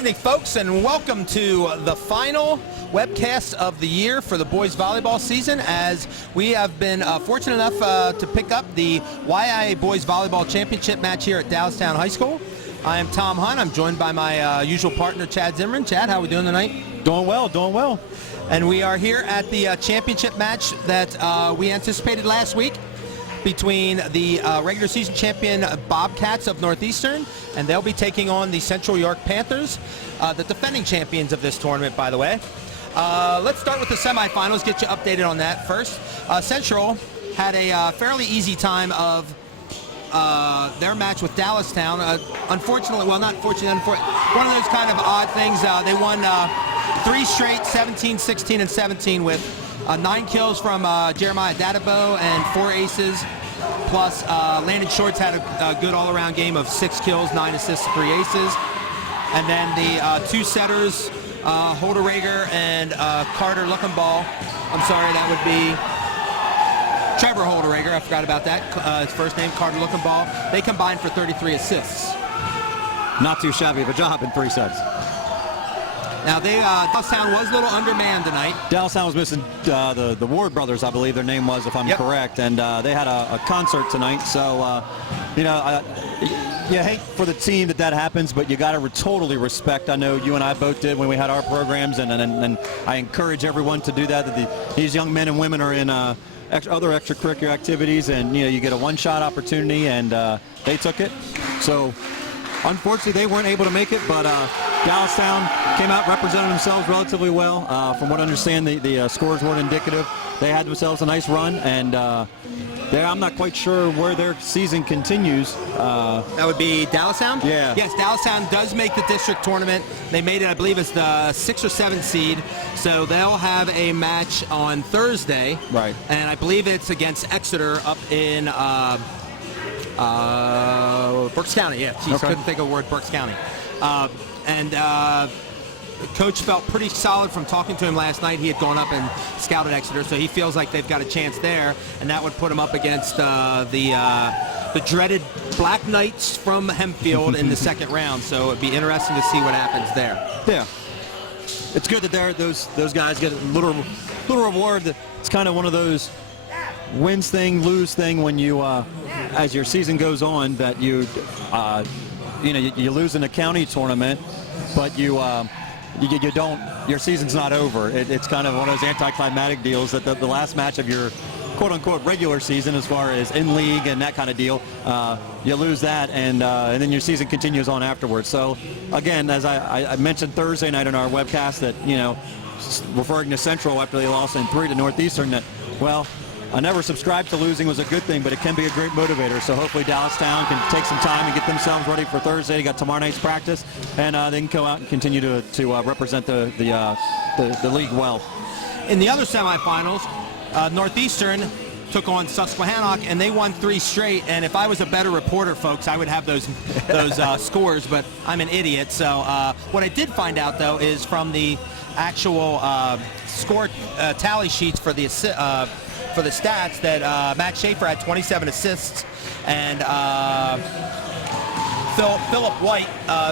evening, folks, and welcome to the final webcast of the year for the boys volleyball season, as we have been fortunate enough to pick up the YAIAA Boys Volleyball Championship match here at Dallastown High School. I am Tom Hunt. I'm joined by my usual partner, Chad Zimmerman. Chad, how are we doing tonight? Doing well, doing well. And we are here at the championship match that we anticipated last week between the regular season champion Bobcats of Northeastern, and they'll be taking on the Central York Panthers, the defending champions of this tournament, by the way. Let's start with the semifinals, get you updated on that first. Central had a fairly easy time of their match with Dallastown. Unfortunately, well, not fortunately, one of those kind of odd things. They won 3 straight, 17, 16, and 17 with 9 kills from Jeremiah Dadabo and 4 aces, plus Landon Shorts had a good all-around game of 6 kills, 9 assists, 3 aces. And then the 2 setters, Holderrager and Carter Luckenball. I'm sorry, that would be Trevor Holderrager. I forgot about that. His first name, Carter Luckenball. They combined for 33 assists. Not too shabby of a job in 3 sets. Now, Dallastown was a little undermanned tonight. Dallastown was missing the Ward brothers, I believe their name was, if I'm correct, and they had a concert tonight. So, you hate for the team that happens, but you got to totally respect. I know you and I both did when we had our programs, and I encourage everyone to do that. These young men and women are in other extracurricular activities, and you get a one-shot opportunity, and they took it. So, unfortunately, they weren't able to make it, but Dallastown came out, represented themselves relatively well. From what I understand, the scores weren't indicative. They had themselves a nice run, and I'm not quite sure where their season continues. That would be Dallastown? Yeah. Yes, Dallastown does make the district tournament. They made it, I believe, as the 6th or 7th seed. So they'll have a match on Thursday. Right. And I believe it's against Exeter up in Berks County. Yeah, geez, couldn't think of the word, Berks County. Coach felt pretty solid from talking to him last night. He had gone up and scouted Exeter, so he feels like they've got a chance there, and that would put him up against the dreaded Black Knights from Hempfield in the second round. So it'd be interesting to see what happens there. Yeah, it's good that those guys get a little reward. It's kind of one of those wins thing, lose thing when you as your season goes on, that you lose in a county tournament, but you don't, your season's not over. It's kind of one of those anticlimactic deals that the last match of your quote-unquote regular season, as far as in league and that kind of deal, you lose that, and then your season continues on afterwards. So again, as I mentioned Thursday night on our webcast, that referring to Central after they lost in 3 to Northeastern, that, well, I never subscribed to losing was a good thing, but it can be a great motivator. So hopefully Dallastown can take some time and get themselves ready for Thursday. They got tomorrow night's practice, and they can go out and continue to represent the league well. In the other semifinals, Northeastern took on Susquehannock, and they won 3 straight. And if I was a better reporter, folks, I would have those scores, but I'm an idiot. So what I did find out, though, is from the actual score tally sheets for the stats, that Matt Schaefer had 27 assists, and Philip White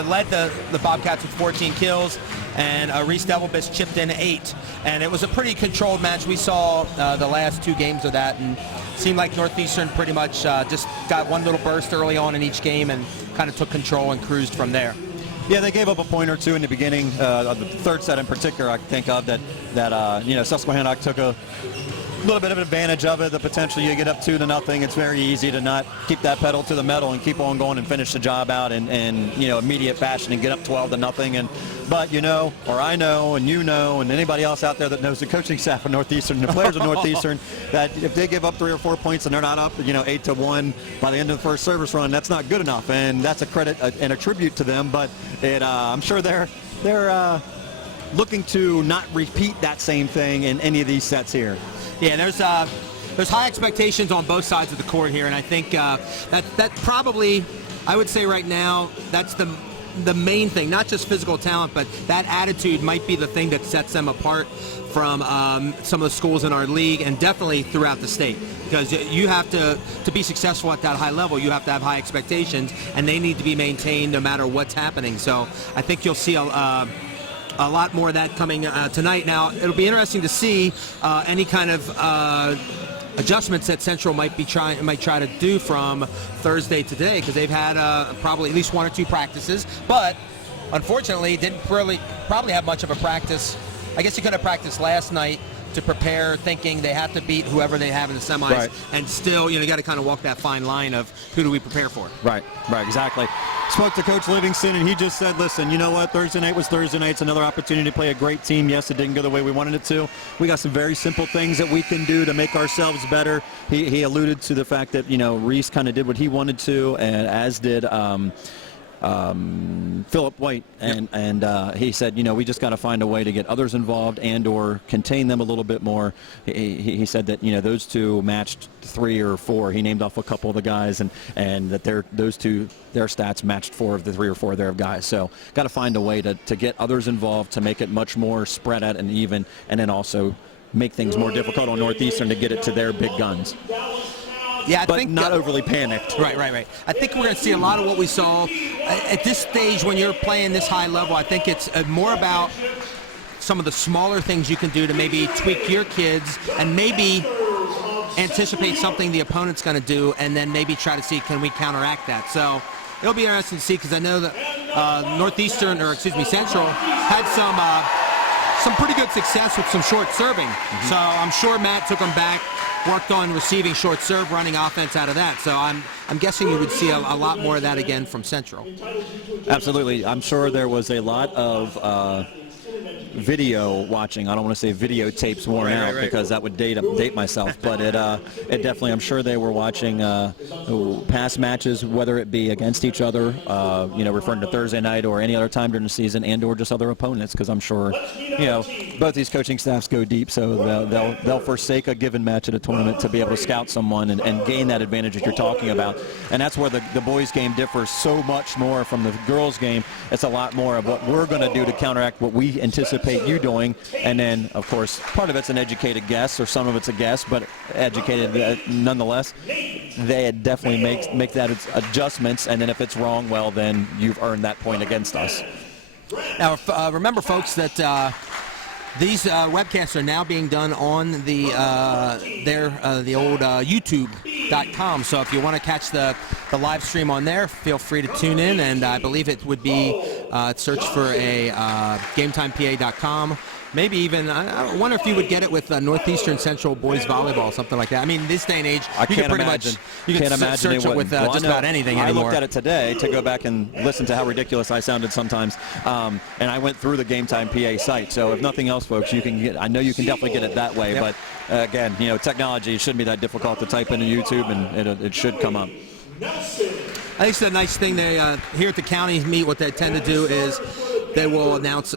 led the Bobcats with 14 kills, and Reese Devilbiss chipped in 8. And it was a pretty controlled match. We saw the last 2 games of that, and it seemed like Northeastern pretty much just got one little burst early on in each game and kind of took control and cruised from there. Yeah, they gave up a point or 2 in the beginning of the 3rd set in particular. I can think of that Susquehannock took a little bit of an advantage of it. The potential, you get up 2-0. It's very easy to not keep that pedal to the metal and keep on going and finish the job out in immediate fashion and get up 12-0. But or I know, and and anybody else out there that knows the coaching staff of Northeastern, the players of Northeastern, that if they give up 3 or 4 points and they're not up 8-1 by the end of the first service run, that's not good enough, and that's a credit and a tribute to them. But I'm sure they're looking to not repeat that same thing in any of these sets here. Yeah, there's high expectations on both sides of the court here, and I think that probably, I would say right now, that's the the main thing, not just physical talent, but that attitude might be the thing that sets them apart from some of the schools in our league, and definitely throughout the state, because you have to be successful at that high level, you have to have high expectations, and they need to be maintained no matter what's happening. So I think you'll see a lot more of that coming tonight. Now, it'll be interesting to see any kind of adjustments that Central might try to do from Thursday to today, because they've had probably at least 1 or 2 practices, but unfortunately didn't probably have much of a practice. I guess you could have practiced last night to prepare, thinking they have to beat whoever they have in the semis, right. And still, you got to kind of walk that fine line of who do we prepare for. Right, exactly. Spoke to Coach Livingston, and he just said, listen, you know what, Thursday night was Thursday night. It's another opportunity to play a great team. Yes, it didn't go the way we wanted it to. We got some very simple things that we can do to make ourselves better. He alluded to the fact that, Reese kind of did what he wanted to, and as did Philip White, and he said, we just got to find a way to get others involved and or contain them a little bit more. He said that those two matched 3 or 4. He named off a couple of the guys, and that their stats matched 4 of the 3 or 4 of their guys. So got to find a way to get others involved, to make it much more spread out and even, and then also make things more difficult on Northeastern to get it to their big guns. Yeah, but not overly panicked. Right. I think we're going to see a lot of what we saw at this stage when you're playing this high level. I think it's more about some of the smaller things you can do to maybe tweak your kids and maybe anticipate something the opponent's going to do, and then maybe try to see, can we counteract that? So it'll be interesting to see, because I know that Central had some pretty good success with some short serving. Mm-hmm. So I'm sure Matt took them back, worked on receiving short serve, running offense out of that. So I'm guessing you would see a lot more of that again from Central. Absolutely. I'm sure there was a lot of video watching. I don't want to say videotapes worn out, because that would date myself, but it definitely, I'm sure they were watching past matches, whether it be against each other, referring to Thursday night or any other time during the season, and or just other opponents, because I'm sure both these coaching staffs go deep, so they'll forsake a given match at a tournament to be able to scout someone and gain that advantage that you're talking about. And that's where the boys game differs so much more from the girls game. It's a lot more of what we're going to do to counteract what we anticipate you doing, and then of course part of it's an educated guess, or some of it's a guess, but educated nonetheless. They definitely make that adjustments, and then if it's wrong, well, then you've earned that point against us. Now remember, folks, that these webcasts are now being done on the old YouTube.com. So if you want to catch the live stream on there, feel free to tune in. And I believe it would be search for a GameTimePA.com. Maybe even, I wonder if you would get it with Northeastern Central Boys Volleyball, something like that. I mean, this day and age, you can pretty much search it with just about anything anymore. I looked at it today to go back and listen to how ridiculous I sounded sometimes, and I went through the Game Time PA site. So if nothing else, folks, I know you can definitely get it that way. Yep. But again, technology, it shouldn't be that difficult to type into YouTube, and it should come up. I think it's a nice thing. They here at the county meet. What they tend to do is they will announce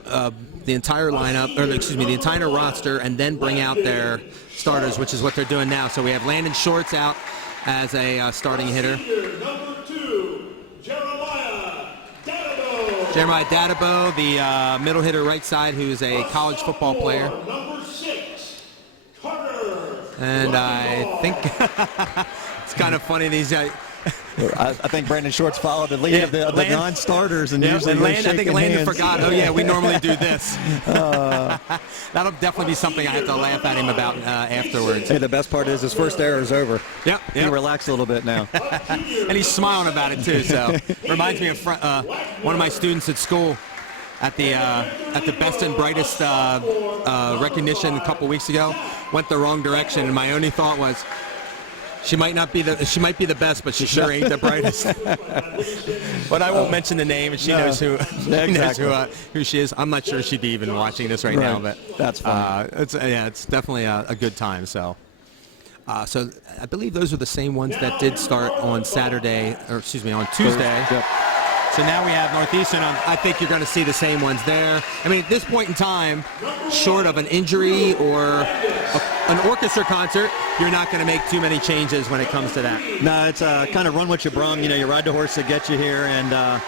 the entire lineup, the entire roster, and then bring out their starters, which is what they're doing now. So we have Landon Shorts out as a starting hitter. Number 2, Jeremiah Dadabo, the middle hitter right side, who's a college football player. Number 6, Carter. And I think it's kind of funny, these I think Brandon Shorts followed the lead of the non-starters, and usually I think Landon forgot. Oh yeah, we normally do this. That'll definitely be something I have to laugh at him about afterwards. Hey, the best part is his first error is over. Yep. He relaxed a little bit now. And he's smiling about it too. So reminds me of one of my students at school at the best and brightest recognition a couple weeks ago. Went the wrong direction, and my only thought was, she might be the best, but she sure ain't the brightest. But I won't mention the name, and she knows who who she is. I'm not sure she'd be even watching this right now, but that's fine. It's definitely a good time. So I believe those are the same ones that did start on on Tuesday. Yep. So now we have Northeastern. I think you're going to see the same ones there. I mean, at this point in time, short of an injury or an orchestra concert, you're not going to make too many changes when it comes to that. No, it's kind of run what you brung. You ride the horse to get you here, and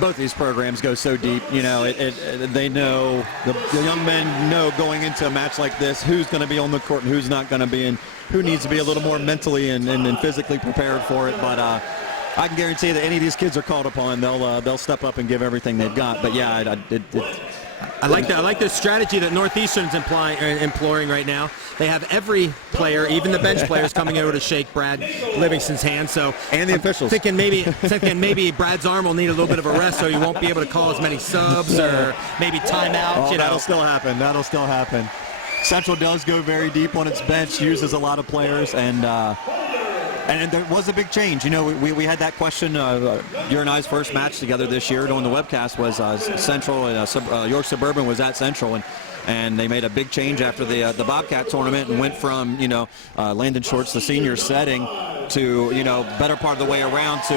both these programs go so deep. You know, they know, the young men know going into a match like this who's going to be on the court and who's not going to be, and who needs to be a little more mentally and physically prepared for it. But I can guarantee that any of these kids are called upon, they'll step up and give everything they've got. But yeah, I like the strategy that Northeastern's employing right now. They have every player, even the bench players, coming over to shake Brad Livingston's hand. So, and the officials thinking maybe Brad's arm will need a little bit of a rest, so he won't be able to call as many subs or maybe timeout. Oh, that'll still happen. That'll still happen. Central does go very deep on its bench, uses a lot of players, and there was a big change. You know, we had that question. Your and I's first match together this year during the webcast was Central, and York Suburban was at Central, and they made a big change after the Bobcat tournament and went from, you know, Landon Shorts, the senior setting, to, you know, better part of the way around to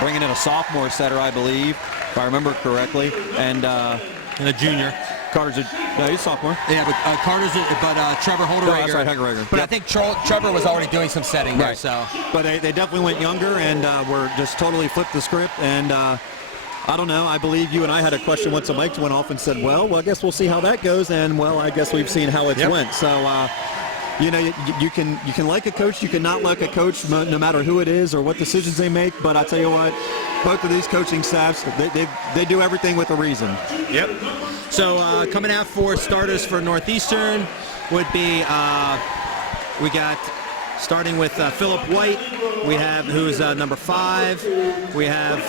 bringing in a sophomore setter, I believe, if I remember correctly, and a junior. Carter's he's sophomore. Yeah, but Trevor Holderegger. No, that's right, Holderegger. But yep. I think Trevor was already doing some setting there. So, but they definitely went younger, and were just totally flipped the script. And I don't know. I believe you and I had a question once the mics went off and said, well, I guess we'll see how that goes. And well, I guess we've seen how it's went. So. You know, you can like a coach, you can not like a coach, no matter who it is or what decisions they make. But I tell you what, both of these coaching staffs, they do everything with a reason. Yep. So coming out for starters for Northeastern would be we got starting with Philip White. We have who's number 5. We have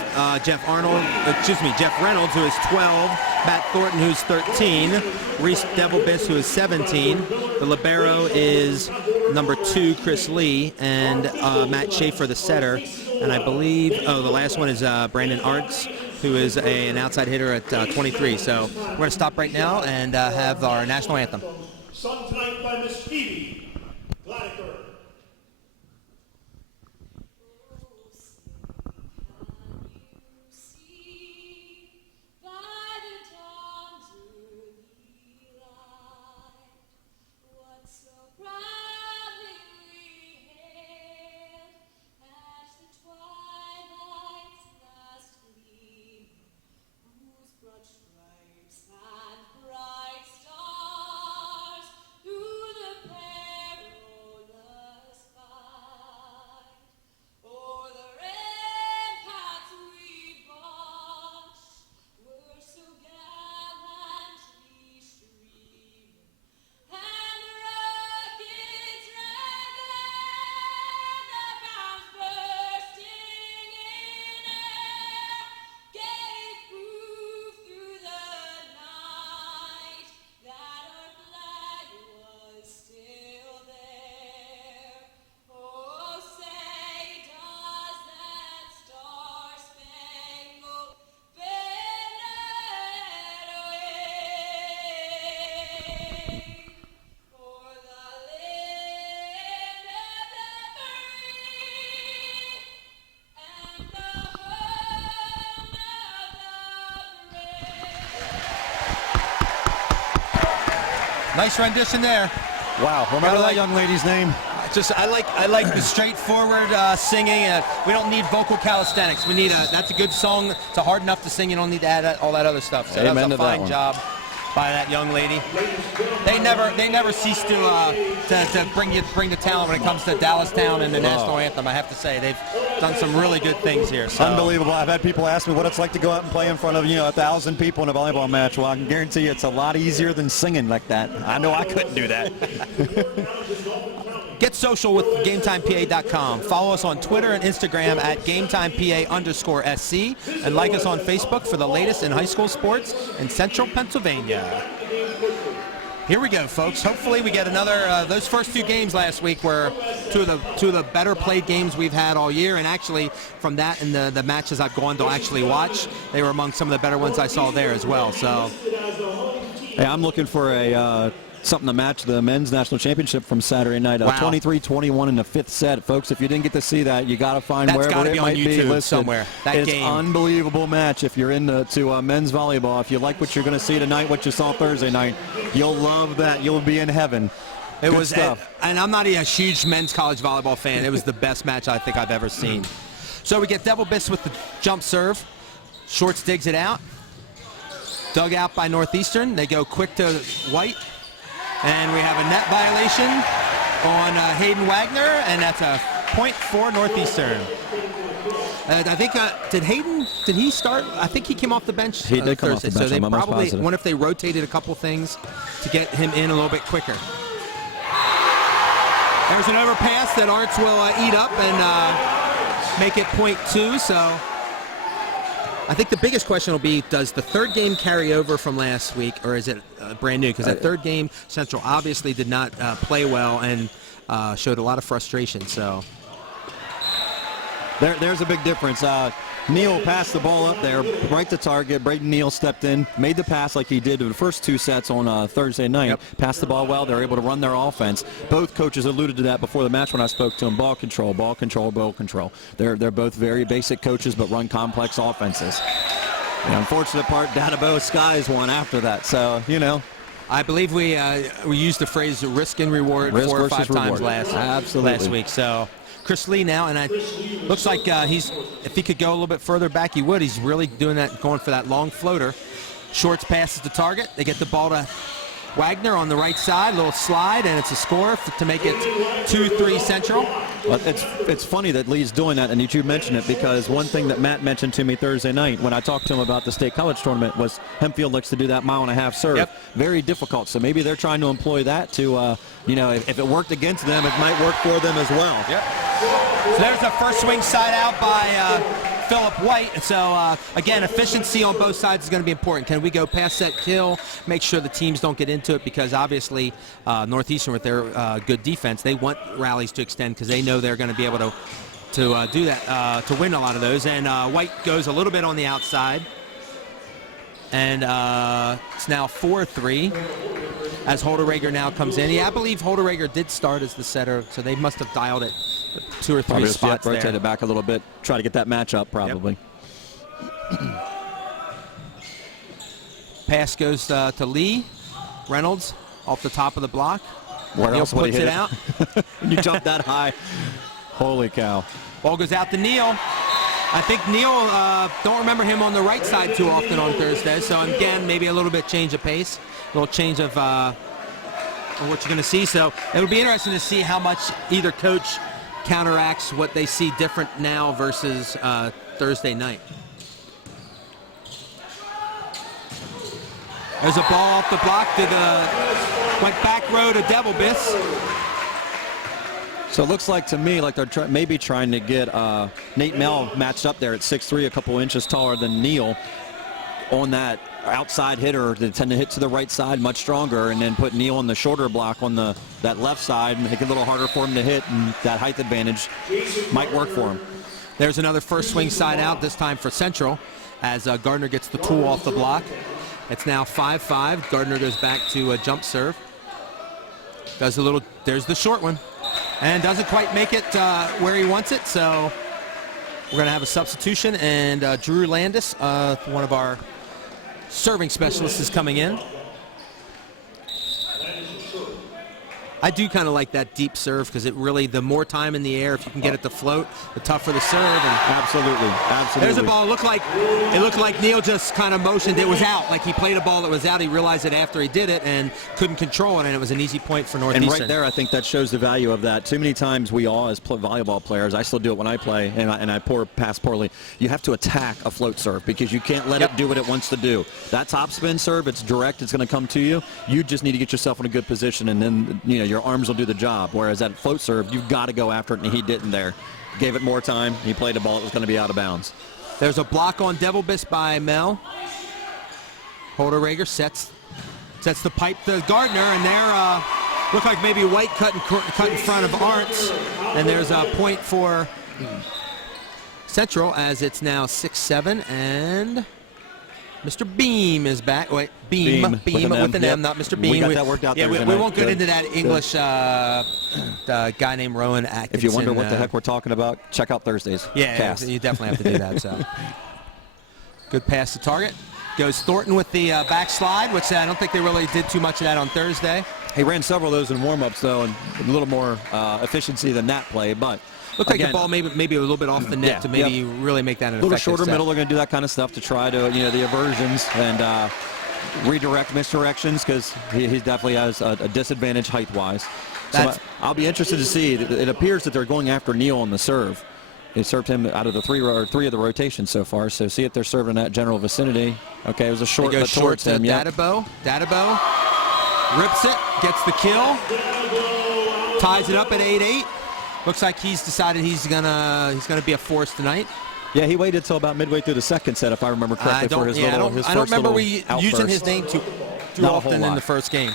Jeff Reynolds, who is 12. Matt Thornton, who's 13. Reese Devilbiss, who is 17. The libero is number 2, Chris Lee, and Matt Schaefer, the setter. And I believe, the last one is Brandon Arts, who is an outside hitter at 23. So we're going to stop right now and have our national anthem. Sung tonight by Miss Phoebe Gladiker. Nice rendition there. Wow. Remember that young lady's name? I like the straightforward singing. We don't need vocal calisthenics. We need that's a good song. It's hard enough to sing. You don't need to add all that other stuff. So Amen that was a fine job by that young lady. They never cease to bring the talent when it comes to Dallastown and the national anthem. I have to say they've done some really good things here. So. Unbelievable. I've had people ask me what it's like to go out and play in front of 1,000 people in a volleyball match. Well, I can guarantee you it's a lot easier than singing like that. I know I couldn't do that. Get social with GameTimePA.com. Follow us on Twitter and Instagram at GameTimePA_SC, and like us on Facebook for the latest in high school sports in Central Pennsylvania. Here we go, folks. Hopefully we get another. Those first 2 games last week were two of the better played games we've had all year, and actually from that and the matches I've gone to actually watch, they were among some of the better ones I saw there as well. So, hey, I'm looking for something to match the men's national championship from Saturday night. 23-21 in the 5th set. Folks, if you didn't get to see that, you got to find wherever it might be listed. Somewhere. It's an unbelievable match if you're into men's volleyball. If you like what you're going to see tonight, what you saw Thursday night, you'll love that. You'll be in heaven. It Good was stuff. And I'm not a huge men's college volleyball fan. It was the best match I think I've ever seen. So we get Devilbiss with the jump serve. Shorts digs it out. Dug out by Northeastern. They go quick to White. And we have a net violation on Hayden Wagner, and that's a point for Northeastern. I think, did he start? I think he came off the bench He did come off Thursday, the bench, so they I'm almost probably positive. wonder if they rotated a couple things to get him in a little bit quicker. There's an overpass that Arts will eat up and make it .2, so I think the biggest question will be, does the third game carry over from last week, or is it brand new? Because that third game, Central obviously did not play well and showed a lot of frustration. So There's a big difference. Neal passed the ball up there, right to target. Braden Neal stepped in, made the pass like he did in the first 2 sets on Thursday night. Yep. Passed the ball well. They're able to run their offense. Both coaches alluded to that before the match when I spoke to them. Ball control, ball control, ball control. They're both very basic coaches, but run complex offenses. The unfortunate part, Danabo skies one after that. So, you know. I believe we used the phrase risk and reward Risk 4 or 5 versus times reward. last week. So Chris Lee now, and looks like if he could go a little bit further back, he would. He's really doing that, going for that long floater. Shorts passes to target. They get the ball to Wagner on the right side, little slide, and it's a score to make it 2-3 Central. Well, it's funny that Lee's doing that, and you mentioned it, because one thing that Matt mentioned to me Thursday night when I talked to him about the state college tournament was Hempfield looks to do that 1.5 mile serve. Yep. Very difficult. So maybe they're trying to employ that to, if it worked against them, it might work for them as well. Yep. So there's a first swing side out by Phillip White. So again, efficiency on both sides is going to be important. Can we go pass set kill, make sure the teams don't get into it, because obviously Northeastern, with their good defense, they want rallies to extend because they know they're going to be able to do that, to win a lot of those. And White goes a little bit on the outside. And it's now 4-3 as Holderreger now comes in. Yeah, I believe Holderreger did start as the setter, so they must have dialed it 2 or 3 Probably spots there. rotate it back a little bit, try to get that match up probably. Yep. Pass goes to Lee. Reynolds off the top of the block. Where Neal else would he puts hit it out. When you jump that high, holy cow. Ball goes out to Neal. I think Neal, don't remember him on the right side too often on Thursday. So again, maybe a little bit change of pace, a little change of what you're going to see. So it'll be interesting to see how much either coach counteracts what they see different now versus Thursday night. There's a ball off the block went back row to Devil Biss. So it looks like to me like they're maybe trying to get Nate Mell matched up there at 6'3", a couple inches taller than Neal, on that outside hitter. They tend to hit to the right side much stronger, and then put Neal on the shorter block on that left side and make it a little harder for him to hit, and that height advantage might work for him. There's another first swing side out, this time for Central, as Gardner gets the tool off the block. It's now 5-5. Gardner goes back to a jump serve. There's the short one. And doesn't quite make it where he wants it, so we're going to have a substitution, and Drew Landis, one of our serving specialists, is coming in. I do kind of like that deep serve, because it really, the more time in the air, if you can get it to float, the tougher the serve. And Absolutely. there's a ball. It looked like Neal just kind of motioned. It was out. Like he played a ball that was out. He realized it after he did it and couldn't control it, and it was an easy point for Northeastern. And right there, I think that shows the value of that. Too many times we all, as volleyball players, I still do it when I play, and I pass poorly. You have to attack a float serve, because you can't let it do what it wants to do. That top spin serve, it's direct. It's going to come to you. You just need to get yourself in a good position, and then your arms will do the job. Whereas that float serve, you've got to go after it, and he didn't there. Gave it more time. He played a ball that was going to be out of bounds. There's a block on Devil Biss by Mel. Holderreger sets the pipe to Gardner, and there looked like maybe White cut in front of Arntz, and there's a point for Central, as it's now 6-7, and Mr. Beam is back. Wait, Beam with an M, not Mr. Beam. We got that worked out there. We won't get into that English guy named Rowan Atkinson. If you wonder what the heck we're talking about, check out Thursday's cast. You definitely have to do that. So, good pass to target. Goes Thornton with the backslide, which I don't think they really did too much of that on Thursday. He ran several of those in warm-ups, though, and a little more efficiency than that play. But looked like the ball maybe a little bit off the net to maybe really make that an effective a little shorter set. middle. They're going to do that kind of stuff to try to, the aversions and redirect misdirections, because he definitely has a disadvantage height-wise. So I'll be interested to see. It appears that they're going after Neal on the serve. They served him out of the three of the rotations so far. So see if they're serving in that general vicinity. Okay, it was a short, but towards him. Dadabeau rips it, gets the kill, ties it up at 8-8. Looks like he's decided he's gonna be a force tonight. Yeah, he waited till about midway through the second set, if I remember correctly, for his I don't remember we using his name too often in the first game.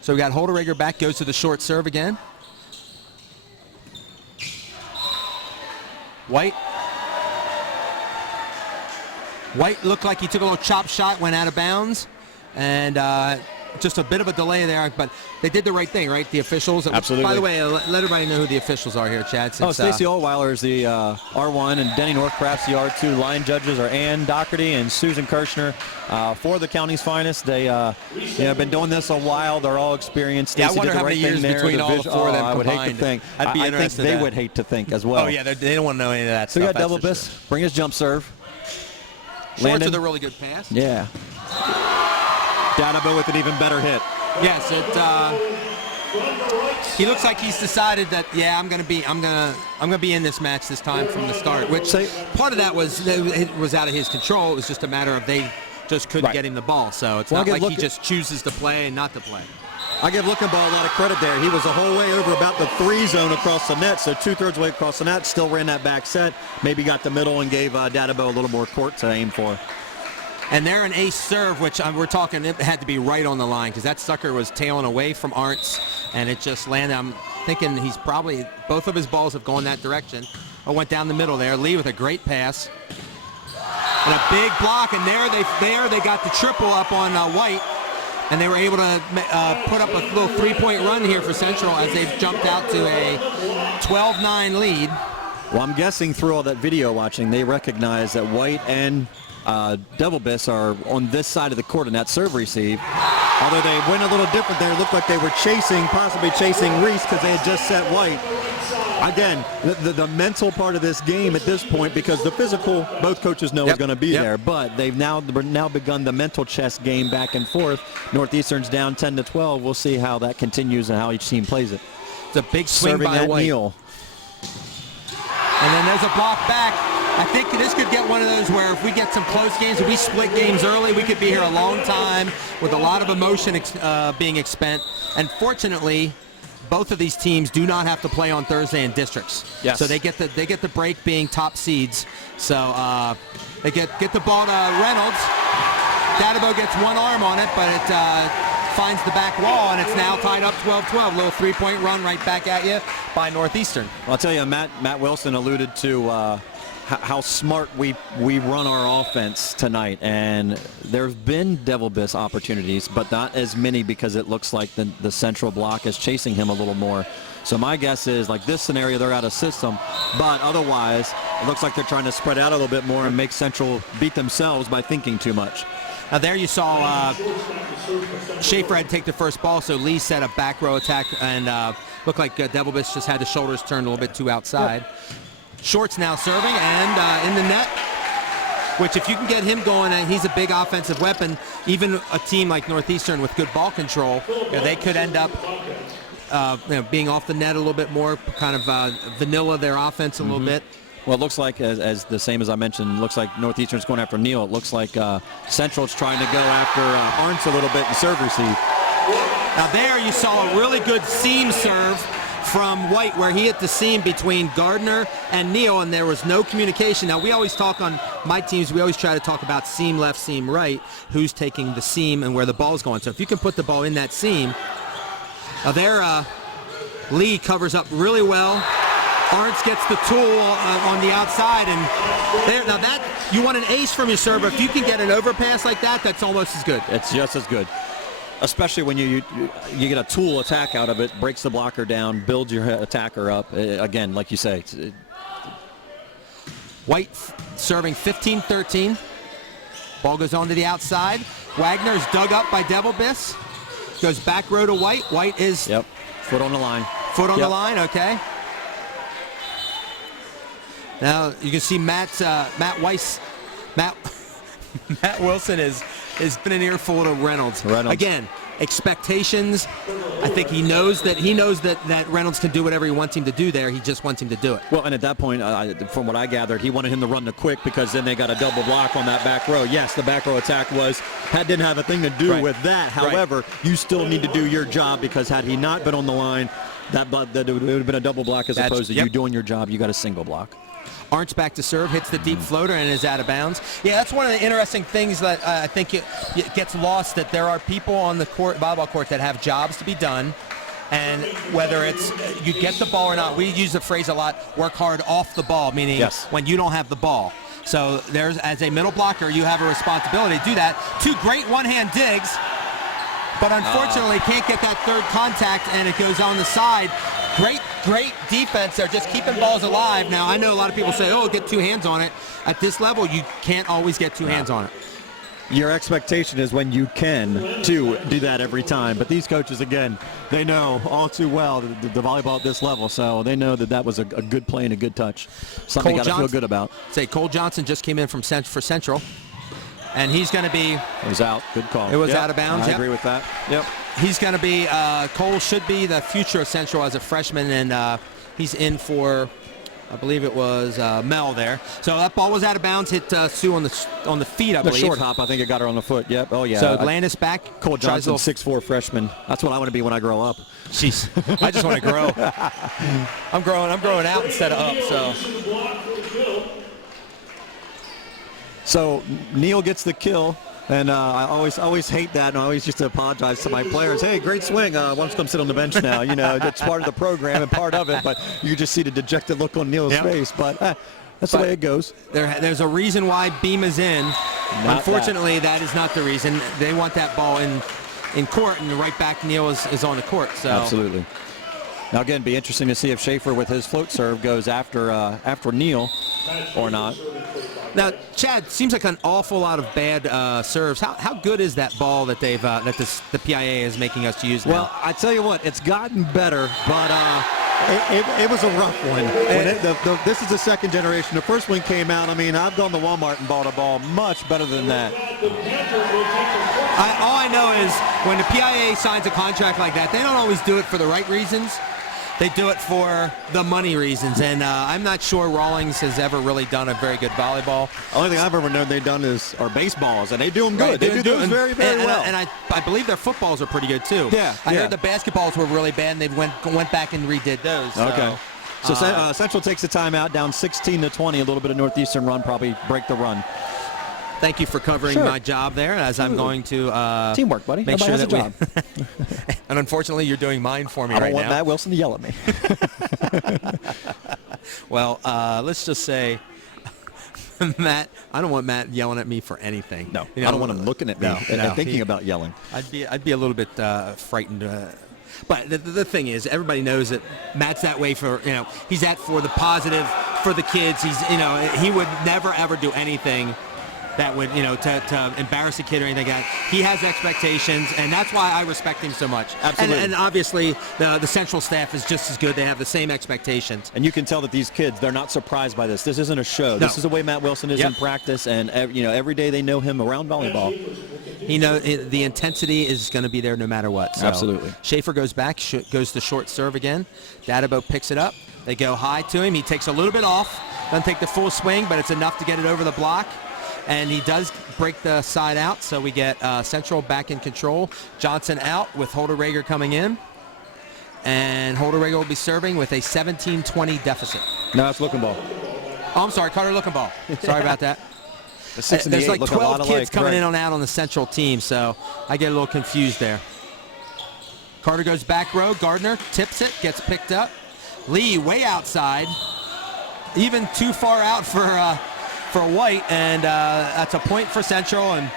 So we got Holderregger back, goes to the short serve again. White looked like he took a little chop shot, went out of bounds, and just a bit of a delay there, but they did the right thing, right? The officials. Absolutely. By the way, let everybody know who the officials are here, Chad. Stacey Oldweiler is the R1, and Denny Northcraft's the R2. Line judges are Ann Doherty and Susan Kirshner. For the county's finest, they have been doing this a while. They're all experienced. I wonder how many years between all four of them combined. I would hate to think. I think they would hate to think as well. Oh, yeah, they don't want to know any of that stuff. So we got Devil Biss, bring his jump serve. Shorts with a really good pass. Yeah. Dadabeau with an even better hit. Yes, he looks like he's decided that I'm gonna be in this match this time from the start. Which part of that was it was out of his control. It was just a matter of they just couldn't get him the ball. So it's not like he just chooses to play and not to play. I give Looking Ball a lot of credit there. He was the whole way over about the 3 zone across the net, so 2/3 way across the net, still ran that back set, maybe got the middle and gave Dadabeau a little more court to aim for. And they're an ace serve, which we're talking, it had to be right on the line, because that sucker was tailing away from Arntz, and it just landed. I'm thinking he's probably, both of his balls have gone that direction. I went down the middle there. Lee with a great pass. And a big block, and there they got the triple up on White, and they were able to put up a little 3-point run here for Central as they've jumped out to a 12-9 lead. Well, I'm guessing through all that video watching, they recognize that White and Devil Biss are on this side of the court in that serve receive. Although they went a little different there. It looked like they were possibly chasing Reese, because they had just set White. Again, the mental part of this game at this point, because the physical, both coaches know is going to be there, but they've now begun the mental chess game back and forth. Northeastern's down 10-12. We'll see how that continues and how each team plays it. It's a big swing serving by White. Neal. And then there's a block back. I think this could get one of those where if we get some close games, if we split games early, we could be here a long time with a lot of emotion being expent. And fortunately, both of these teams do not have to play on Thursday in districts. Yes. So they get the break being top seeds. So they get the ball to Reynolds. Dadabeau gets one arm on it, but it finds the back wall, and it's now tied up 12-12. Little 3-point run right back at you by Northeastern. Well, I'll tell you, Matt Wilson alluded to how smart we run our offense tonight, and there's been Devil Biss opportunities, but not as many, because it looks like the central block is chasing him a little more. So my guess is, like this scenario, they're out of system, but otherwise it looks like they're trying to spread out a little bit more and make Central beat themselves by thinking too much. Now there you saw Schaefer had to take the first ball, so Lee set a back row attack, and looked like Devil Biss just had the shoulders turned a little bit too outside. Yep. Shorts now serving, and in the net, which if you can get him going, he's a big offensive weapon. Even a team like Northeastern with good ball control, they could end up being off the net a little bit more, kind of vanilla their offense a little bit. Well, it looks like, as the same as I mentioned, it looks like Northeastern's going after Neal. It looks like Central's trying to go after Arntz a little bit in serve receive. Now there you saw a really good seam serve from White, where he hit the seam between Gardner and Neal, and there was no communication. Now we always talk on my teams, we always try to talk about seam left, seam right, who's taking the seam and where the ball's going. So if you can put the ball in that seam, now there Lee covers up really well. Arntz gets the tool on the outside, and there, now that you want an ace from your server. If you can get an overpass like that, that's almost as good. It's just as good, especially when you get a tool attack out of it, breaks the blocker down, builds your attacker up. Again, like you say, White serving 15-13. Ball goes on to the outside. Wagner's dug up by Devil Biss. Goes back row to White. White is foot on the line. Foot on the line, okay. Now you can see Matt Wilson has been an earful to Reynolds. Again, expectations. I think he knows that Reynolds can do whatever he wants him to do there. He just wants him to do it. Well, and at that point, from what I gathered, he wanted him to run the quick because then they got a double block on that back row. Yes, the back row attack didn't have a thing to do with that. However, you still need to do your job because had he not been on the line, that would have been a double block as opposed to you doing your job. You got a single block. Arndt's back to serve, hits the deep floater, and is out of bounds. Yeah, that's one of the interesting things that I think it gets lost, that there are people on the volleyball court that have jobs to be done, and whether it's you get the ball or not, we use the phrase a lot, work hard off the ball, meaning when you don't have the ball. So as a middle blocker, you have a responsibility to do that. 2 great one-hand digs, but unfortunately can't get that third contact, and it goes on the side. Great defense there, just keeping balls alive. Now, I know a lot of people say, oh, get 2 hands on it. At this level, you can't always get 2 hands on it. Your expectation is when you can to do that every time. But these coaches, again, they know all too well the volleyball at this level, so they know that was a good play and a good touch. Something you got to feel good about. Cole Johnson just came in for Central, and he's going to be... It was out. Good call. It was out of bounds. I agree with that. Yep. He's going to be, Cole should be the future of Central as a freshman, and he's in for, I believe it was Mel there. So that ball was out of bounds, hit Sue on the feet, I believe. The short hop, I think it got her on the foot. Yep. Oh, yeah. So Landis back. Cole Johnson, 6'4" freshman. That's what I want to be when I grow up. Jeez, I just want to grow. I'm growing out instead of up, So Neal gets the kill. And I always hate that, and I always just apologize to my players. Hey, great swing. Why don't you come sit on the bench now? You know, it's part of the program and part of it, but you just see the dejected look on Neal's face. But that's the way it goes. There's a reason why Beam is in. Unfortunately, that is not the reason. They want that ball in court, and right back Neal is on the court. So. Absolutely. Now, again, be interesting to see if Schaefer with his float serve goes after Neal or not. Now, Chad, seems like an awful lot of bad serves. How good is that ball that the PIAA is making us use now? Well, I tell you what, it's gotten better, but it was a rough one. This is the second generation. The first one came out. I mean, I've gone to Walmart and bought a ball much better than that. All I know is when the PIAA signs a contract like that, they don't always do it for the right reasons. They do it for the money reasons, and I'm not sure Rawlings has ever really done a very good volleyball. The only thing I've ever known they've done are baseballs, and they do them good. They do those very, very well. And I believe their footballs are pretty good, too. Yeah. I heard the basketballs were really bad, and they went back and redid those. So. Okay. So Central takes the timeout, down 16-20. A little bit of Northeastern run, probably break the run. Thank you for covering my job there, as I'm going to teamwork, buddy. Make sure that job. And unfortunately, you're doing mine for me right now. I don't want Matt Wilson to yell at me. Well, let's just say, Matt, I don't want Matt yelling at me for anything. No, I don't want him looking at me and thinking about yelling. I'd be a little bit frightened. But the thing is, everybody knows that Matt's that way for, he's that for the positive, for the kids. He's, he would never, ever do anything that would, to embarrass a kid or anything like that. He has expectations, and that's why I respect him so much. Absolutely. And obviously, the Central staff is just as good. They have the same expectations. And you can tell that these kids, they're not surprised by this. This isn't a show. No. This is the way Matt Wilson is in practice, and every day they know him around volleyball. The intensity is going to be there no matter what. So absolutely. Schaefer goes back, goes to short serve again. Dadabo picks it up. They go high to him. He takes a little bit off. Doesn't take the full swing, but it's enough to get it over the block. And he does break the side out, so we get Central back in control. Johnson out with Holder-Rager coming in. And Holder-Rager will be serving with a 17-20 deficit. No, it's looking ball. Oh, I'm sorry, Carter looking ball. Sorry about that. There's like 12 kids coming in and out on the Central team, so I get a little confused there. Carter goes back row. Gardner tips it, gets picked up. Lee way outside, even too far out for White, and that's a point for Central. And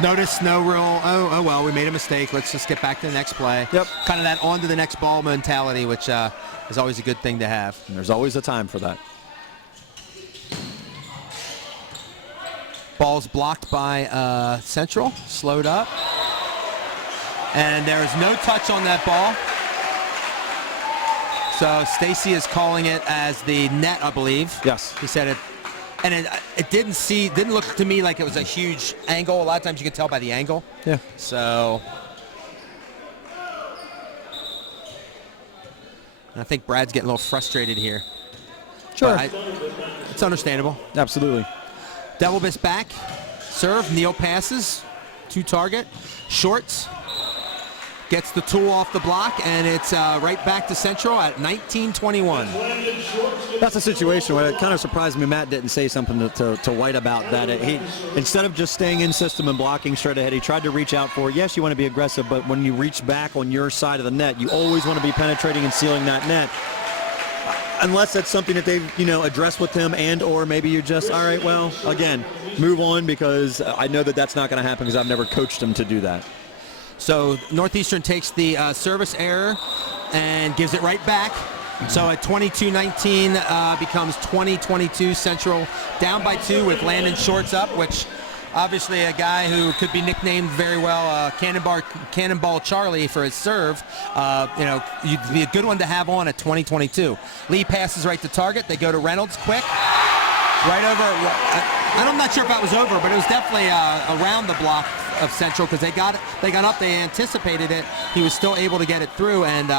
notice no real, oh well, we made a mistake. Let's just get back to the next play. Yep. Kind of that on to the next ball mentality, which is always a good thing to have. And there's always a time for that. Ball's blocked by Central, slowed up. And there is no touch on that ball. So Stacy is calling it as the net, I believe. Yes. He said it. And it didn't look to me like it was a huge angle. A lot of times you can tell by the angle. Yeah. So I think Brad's getting a little frustrated here. Sure. It's understandable. Absolutely. Devilbus back. Serve. Neal passes. To target. Shorts. Gets the tool off the block, and it's right back to Central at 19-21. That's a situation where it kind of surprised me Matt didn't say something to White about that. He, instead of just staying in system and blocking straight ahead, he tried to reach out for it. Yes, you want to be aggressive, but when you reach back on your side of the net, you always want to be penetrating and sealing that net. Unless that's something that they've, addressed with him, and or maybe you're just, all right, well, again, move on, because I know that that's not going to happen because I've never coached him to do that. So Northeastern takes the service error and gives it right back. So at 22-19 becomes 20-22. Central down by 2 with Landon Shorts up, which obviously a guy who could be nicknamed very well Cannonball Charlie for his serve. You'd be a good one to have on at 20-22. Lee passes right to target. They go to Reynolds quick. Right over. I'm not sure if that was over, but it was definitely around the block of Central because they got up, they anticipated it. He was still able to get it through, and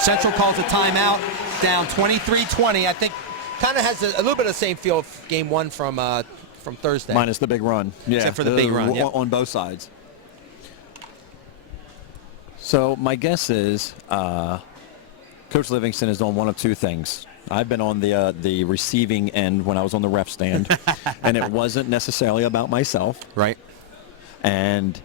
Central calls a timeout, down 23-20. I think kind of has a little bit of the same feel of game 1 from Thursday. Minus the big run. Yeah, except for the big run. Yep. On both sides. So my guess is Coach Livingston has done one of two things. I've been on the receiving end when I was on the ref stand, and it wasn't necessarily about myself. Right. And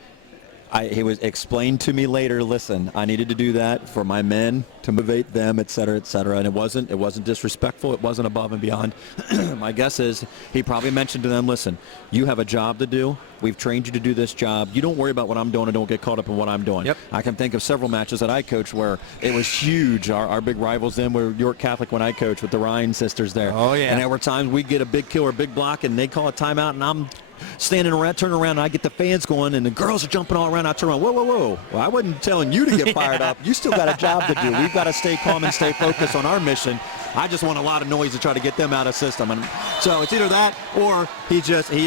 he was explained to me later, listen, I needed to do that for my men to motivate them, et cetera, and it wasn't disrespectful, it wasn't above and beyond. My guess is he probably mentioned to them, listen, you have a job to do, we've trained you to do this job, you don't worry about what I'm doing and don't get caught up in what I'm doing. Yep. I can think of several matches that I coached where it was huge. Our big rivals then were York Catholic when I coached with the Ryan sisters there. Oh yeah. And there were times we'd get a big kill or a big block and they call a timeout and I'm standing around, turning around, and I get the fans going, and the girls are jumping all around. I turn around, whoa. Well, I wasn't telling you to get fired up. You still got a job to do. We've got to stay calm and stay focused on our mission. I just want a lot of noise to try to get them out of system. And so it's either that or he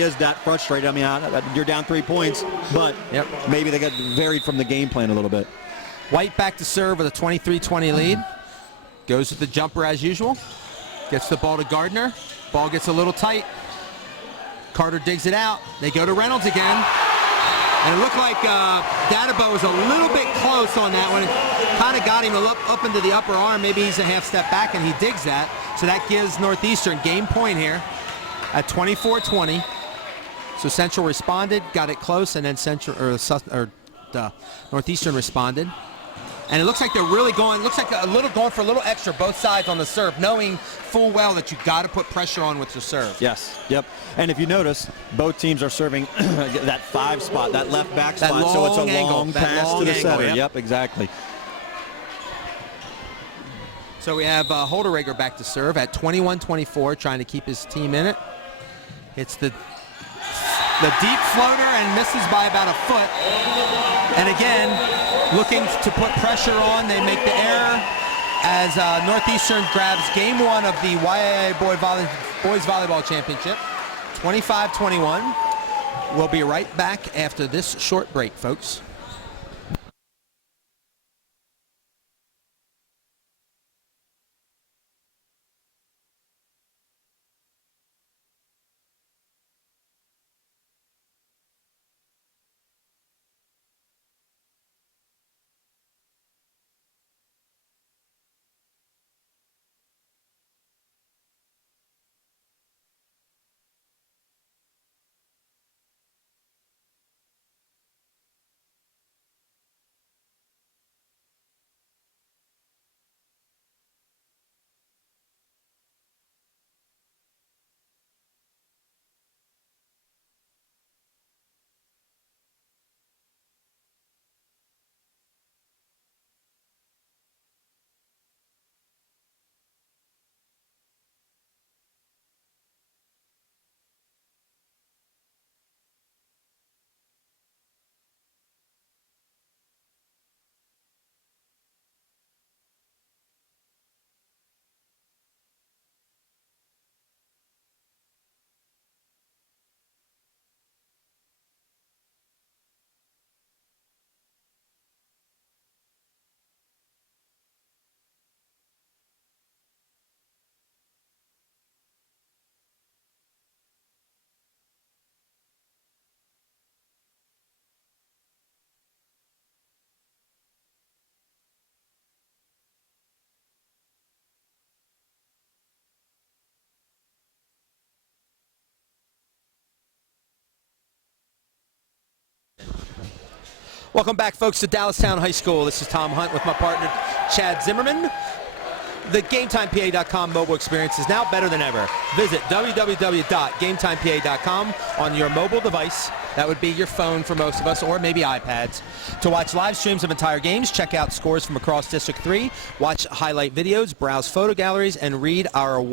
is that frustrated. I mean, you're down 3 points, but maybe they got varied from the game plan a little bit. White back to serve with a 23-20 lead. Goes with the jumper as usual. Gets the ball to Gardner. Ball gets a little tight. Carter digs it out. They go to Reynolds again. And it looked like Dadabo was a little bit close on that one. It kind of got him up into the upper arm. Maybe he's a half step back, and he digs that. So that gives Northeastern game point here at 24-20. So Central responded, got it close, and then Northeastern responded. And it looks like they're really going for a little extra both sides on the serve, knowing full well that you've got to put pressure on with your serve. Yes, yep. And if you notice, both teams are serving that 5 spot, that left back that spot, so it's a angle, long pass to the center. Yep, exactly. So we have Holderreger back to serve at 21-24, trying to keep his team in it. It's the deep floater and misses by about a foot. And again, looking to put pressure on, they make the error as Northeastern grabs game 1 of the YAIA Boys Volleyball Championship, 25-21. We'll be right back after this short break, folks. Welcome back, folks, to Dallastown High School. This is Tom Hunt with my partner, Chad Zimmerman. The GameTimePA.com mobile experience is now better than ever. Visit www.GameTimePA.com on your mobile device. That would be your phone for most of us, or maybe iPads. To watch live streams of entire games, check out scores from across District 3, watch highlight videos, browse photo galleries, and read our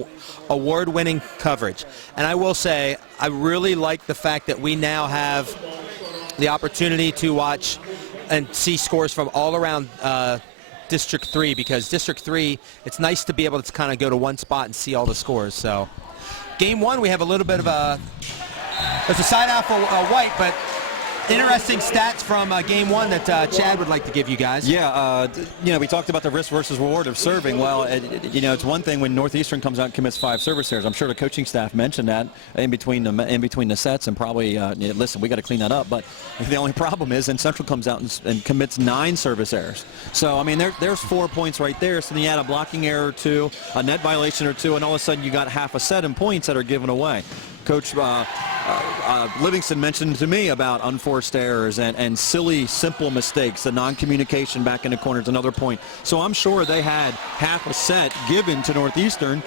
award-winning coverage. And I will say, I really like the fact that we now have the opportunity to watch and see scores from all around District 3, because District 3, it's nice to be able to kind of go to one spot and see all the scores. So, Game 1, we have a little bit of there's a side out for White, but interesting stats from Game 1 that Chad would like to give you guys. Yeah, we talked about the risk versus reward of serving. Well, it's one thing when Northeastern comes out and commits 5 service errors. I'm sure the coaching staff mentioned that in between the sets, and probably listen, we got to clean that up. But the only problem is, then Central comes out and commits 9 service errors. So I mean, there's 4 points right there. So then you add a blocking error or 2, a net violation or 2, and all of a sudden you got half a set in points that are given away. Coach Livingston mentioned to me about unforced errors and silly, simple mistakes. The non-communication back in the corner is another point. So I'm sure they had half a set given to Northeastern.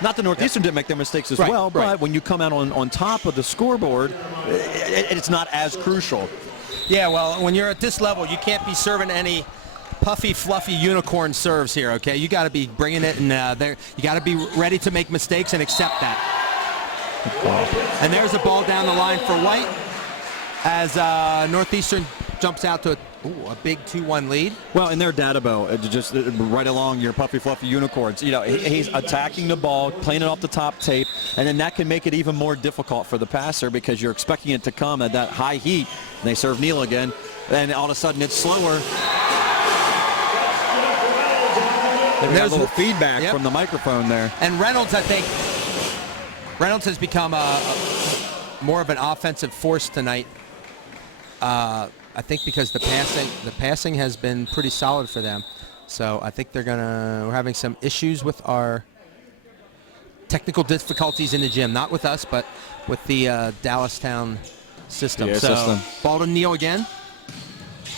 Not that Northeastern didn't make their mistakes as well, but when you come out on top of the scoreboard, it's not as crucial. Yeah, well, when you're at this level, you can't be serving any puffy, fluffy unicorn serves here, okay? You got to be bringing it, and you got to be ready to make mistakes and accept that. And there's a ball down the line for White as Northeastern jumps out to a big 2-1 lead. Well, in their Dadabo, just right along your puffy, fluffy unicorns, he's attacking the ball, playing it off the top tape, and then that can make it even more difficult for the passer because you're expecting it to come at that high heat. And they serve Neal again, and all of a sudden it's slower. There's a little feedback from the microphone there. And Reynolds, I think, has become more of an offensive force tonight. I think because the passing has been pretty solid for them. So I think we're having some issues with our technical difficulties in the gym. Not with us, but with the Dallastown system. Yeah, so ball to Neal again.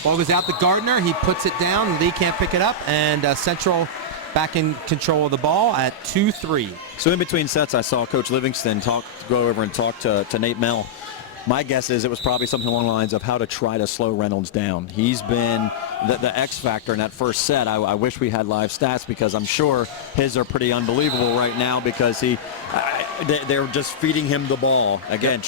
Ball goes out to Gardner. He puts it down. Lee can't pick it up. And Central back in control of the ball at 2-3. So in between sets, I saw Coach Livingston go over and talk to Nate Mell. My guess is it was probably something along the lines of how to try to slow Reynolds down. He's been the X factor in that first set. I wish we had live stats because I'm sure his are pretty unbelievable right now because they're just feeding him the ball. Again,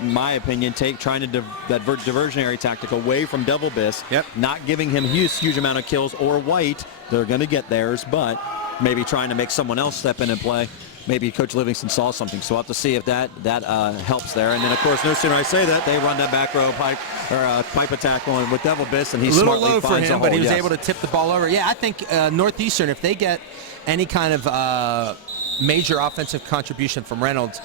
in my opinion, trying to that diversionary tactic away from Devil Biss, not giving him huge amount of kills or White. They're going to get theirs, but maybe trying to make someone else step in and play. Maybe Coach Livingston saw something, so we'll have to see if that helps there. And then, of course, no sooner I say that, they run that back row pipe attack on with Devil Biss, and he smartly finds a hole. A little low for him, but he was able to tip the ball over. Yeah, I think Northeastern, if they get any kind of major offensive contribution from Reynolds,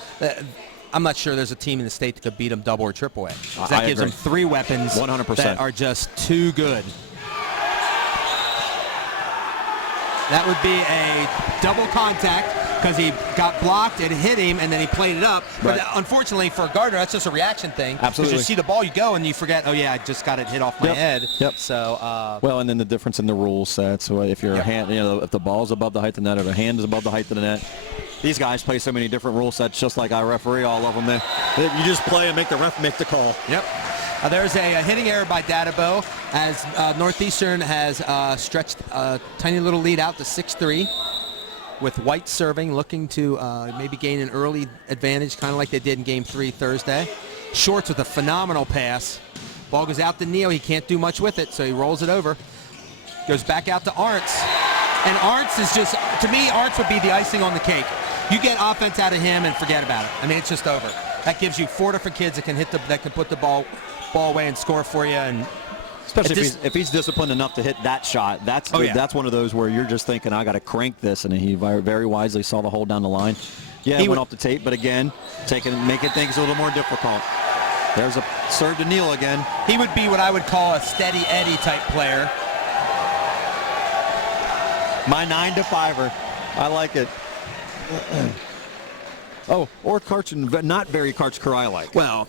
I'm not sure there's a team in the state that could beat them double or triple A. That gives them 3 weapons 100%. that are just too good. That would be a double contact because he got blocked, it hit him, and then he played it up. But unfortunately for Gardner, that's just a reaction thing. Absolutely. Because you see the ball, you go, and you forget, oh, yeah, I just got it hit off my head. So, well, and then the difference in the rule sets. So if your hand, if the ball's above the height of the net or the hand is above the height of the net, these guys play so many different rule sets, just like I referee all of them. You just play and make the ref make the call. There's a hitting error by Dadabo as Northeastern has stretched a tiny little lead out to 6-3 with White serving, looking to maybe gain an early advantage, kind of like they did in Game 3 Thursday. Shorts with a phenomenal pass. Ball goes out to Neal. He can't do much with it, so he rolls it over. Goes back out to Arntz. And Arntz is just, to me, Arntz would be the icing on the cake. You get offense out of him and forget about it. I mean, it's just over. That gives you 4 different kids that can put the ball away and score for you, and especially if he's disciplined enough to hit that shot. That's one of those where you're just thinking, I got to crank this, and he very wisely saw the hole down the line. Yeah, he went off the tape, but again, making things a little more difficult. There's a serve to Neal again. He would be what I would call a steady Eddie type player. My 9-to-5er. I like it. Oh, or Karch, not very Karch Karai-like. Well,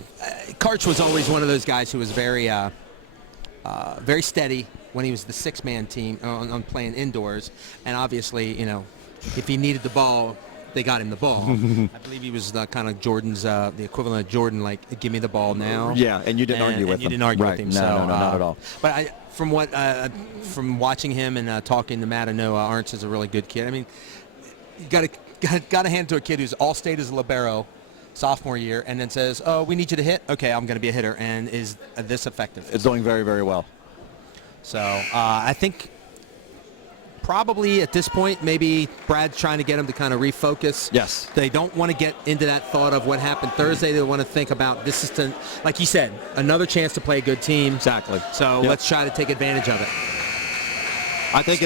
Karch was always one of those guys who was very very steady when he was the six-man team on playing indoors. And obviously, if he needed the ball, they got him the ball. I believe he was kind of Jordan's, the equivalent of Jordan, like, give me the ball now. Yeah, and you didn't argue with him. You didn't argue right. with him. No, not at all. But from watching him and talking to Matt, I know Arntz is a really good kid. I mean, you got to hand to a kid who's all state as a libero sophomore year and then says, oh, we need you to hit. Okay, I'm going to be a hitter. And is this effective? It's doing very, very well. So I think probably at this point, maybe Brad's trying to get him to kind of refocus. Yes. They don't want to get into that thought of what happened Thursday. They want to think about this is, like you said, another chance to play a good team. Exactly. So let's try to take advantage of it. I think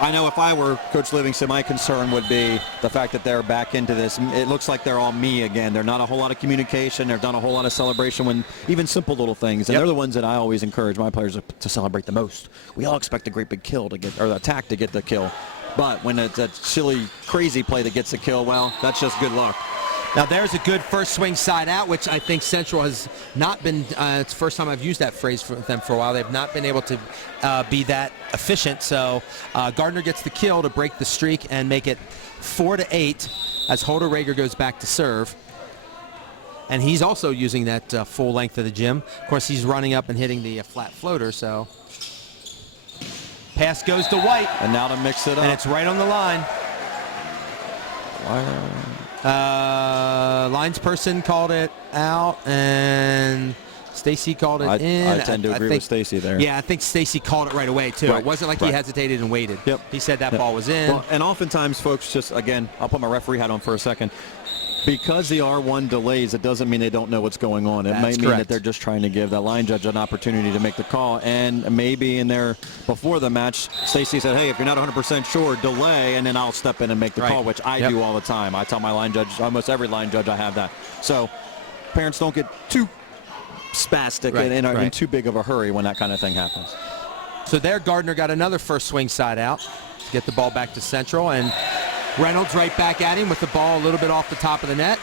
I know if I were Coach Livingston, my concern would be the fact that they're back into this. It looks like they're all me again. They're not a whole lot of communication. They're not a whole lot of celebration when even simple little things. And they're the ones that I always encourage my players to celebrate the most. We all expect a great big kill to get, or attack to get the kill. But when it's that silly, crazy play that gets the kill, well, that's just good luck. Now there's a good first swing side out, which I think Central has not been, it's the first time I've used that phrase for them for a while. They've not been able to be that efficient. So Gardner gets the kill to break the streak and make it 4-8 as Holder Rager goes back to serve. And he's also using that full length of the gym. Of course, he's running up and hitting the flat floater, so. Pass goes to White. And now to mix it up. And it's right on the line. Linesperson called it out, and Stacy called it in. I tend to agree with Stacy there. Yeah, I think Stacy called it right away, too. Right. It wasn't like he hesitated and waited. Yep. He said that ball was in. Well, and oftentimes, folks, just, again, I'll put my referee hat on for a second. Because the R1 delays, it doesn't mean they don't know what's going on. It might mean that they're just trying to give that line judge an opportunity to make the call. And maybe in there before the match, Stacy said, hey, if you're not 100% sure, delay, and then I'll step in and make the call, which I do all the time. I tell my line judge, almost every line judge, I have that. So parents don't get too spastic and are in too big of a hurry when that kind of thing happens. So there, Gardner got another first swing side out to get the ball back to Central, and Reynolds right back at him with the ball a little bit off the top of the net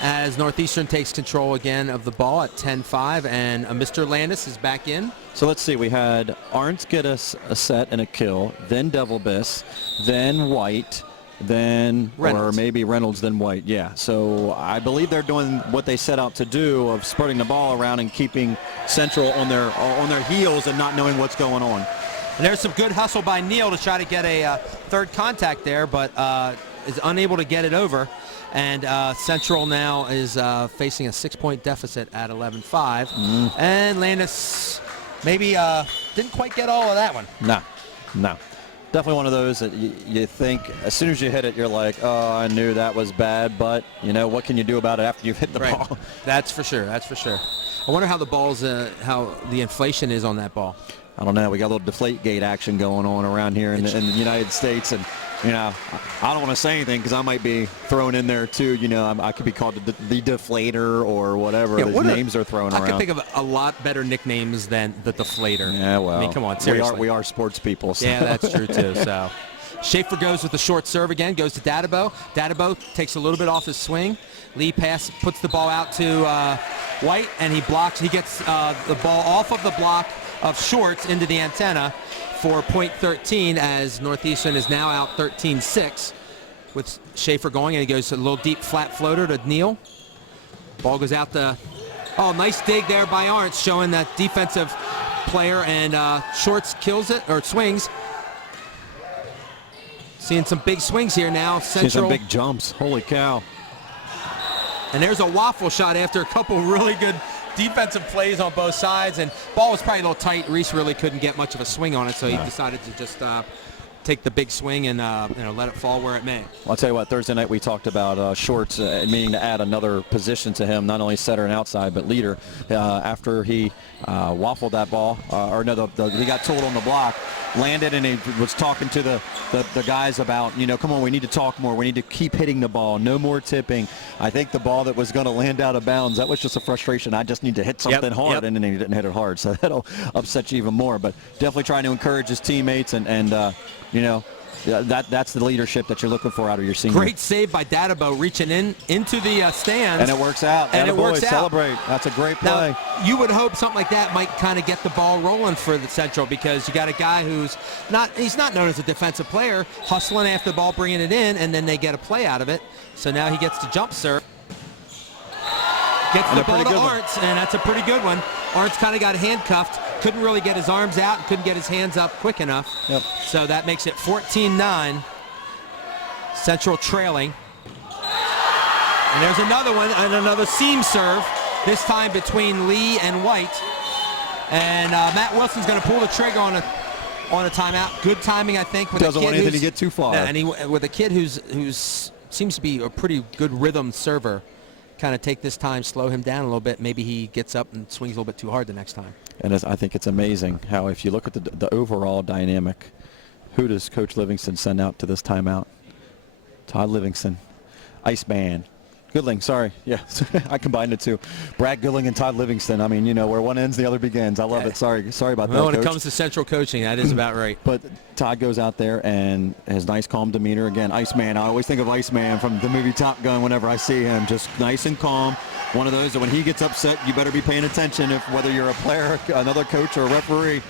as Northeastern takes control again of the ball at 10-5, and Mr. Landis is back in. So let's see. We had Arntz get us a set and a kill, then Devilbiss, then White, then Reynolds. Or maybe Reynolds, then White. Yeah. So I believe they're doing what they set out to do of spreading the ball around and keeping Central on their heels and not knowing what's going on. And there's some good hustle by Neal to try to get a third contact there, but is unable to get it over. And Central now is facing a 6-point deficit at 11-5. And Landis maybe didn't quite get all of that one. No. Definitely one of those that you think as soon as you hit it, you're like, oh, I knew that was bad, but, what can you do about it after you've hit the ball? That's for sure. I wonder how the ball's, how the inflation is on that ball. I don't know. We got a little Deflategate action going on around here in the United States, and I don't want to say anything because I might be thrown in there too. I could be called the deflator or whatever. These names are thrown around. I could think of a lot better nicknames than the deflator. Yeah, well, I mean, come on, seriously. We are sports people. So. Yeah, that's true too. So Schaefer goes with the short serve again. Goes to Dadabo. Dadabo takes a little bit off his swing. Lee puts the ball out to White, and he blocks. He gets the ball off of the block of Shorts into the antenna for point 13 as Northeastern is now out 13-6 with Schaefer going, and he goes a little deep flat floater to Neal. Ball goes out the, nice dig there by Arntz, showing that defensive player, and Shorts kills it, or swings. Seeing some big swings here now. Seeing some big jumps. Holy cow. And there's a waffle shot after a couple really good defensive plays on both sides, and ball was probably a little tight. Reese really couldn't get much of a swing on it, so he decided to just take the big swing and let it fall where it may. Well, I'll tell you what, Thursday night we talked about Shorts meaning to add another position to him, not only setter and outside, but leader. After he waffled that ball, he got told on the block, landed, and he was talking to the guys about, come on, we need to talk more. We need to keep hitting the ball. No more tipping. I think the ball that was going to land out of bounds, that was just a frustration. I just need to hit something hard, and then he didn't hit it hard. So that'll upset you even more. But definitely trying to encourage his teammates and that's the leadership that you're looking for out of your senior. Great save by Dadabo, reaching into the stands. And it works out. And it works out. Celebrate. That's a great play. Now, you would hope something like that might kind of get the ball rolling for the Central, because you got a guy he's not known as a defensive player, hustling after the ball, bringing it in, and then they get a play out of it. So now he gets to jump serve. Gets the ball to Arntz, and that's a pretty good one. Arntz kind of got handcuffed. Couldn't really get his arms out, couldn't get his hands up quick enough. Yep. So that makes it 14-9. Central trailing. And there's another one, and another seam serve, this time between Lee and White. And Matt Wilson's going to pull the trigger on a timeout. Good timing, I think. With Doesn't want anything to get too far. Yeah, and with a kid who's seems to be a pretty good rhythm server. Kind of take this time, slow him down a little bit. Maybe he gets up and swings a little bit too hard the next time. And I think it's amazing how, if you look at the overall dynamic, who does Coach Livingston send out to this timeout? Todd Livingston. Iceman. Goodling, sorry. Yeah, I combined the two. Brad Goodling and Todd Livingston. I mean, where one ends, the other begins. I love it. Sorry about that, when Coach. It comes to Central coaching, that is about right. But Todd goes out there and has nice, calm demeanor. Again, Iceman. I always think of Iceman from the movie Top Gun whenever I see him. Just nice and calm. One of those that when he gets upset, you better be paying attention, whether you're a player, another coach, or a referee.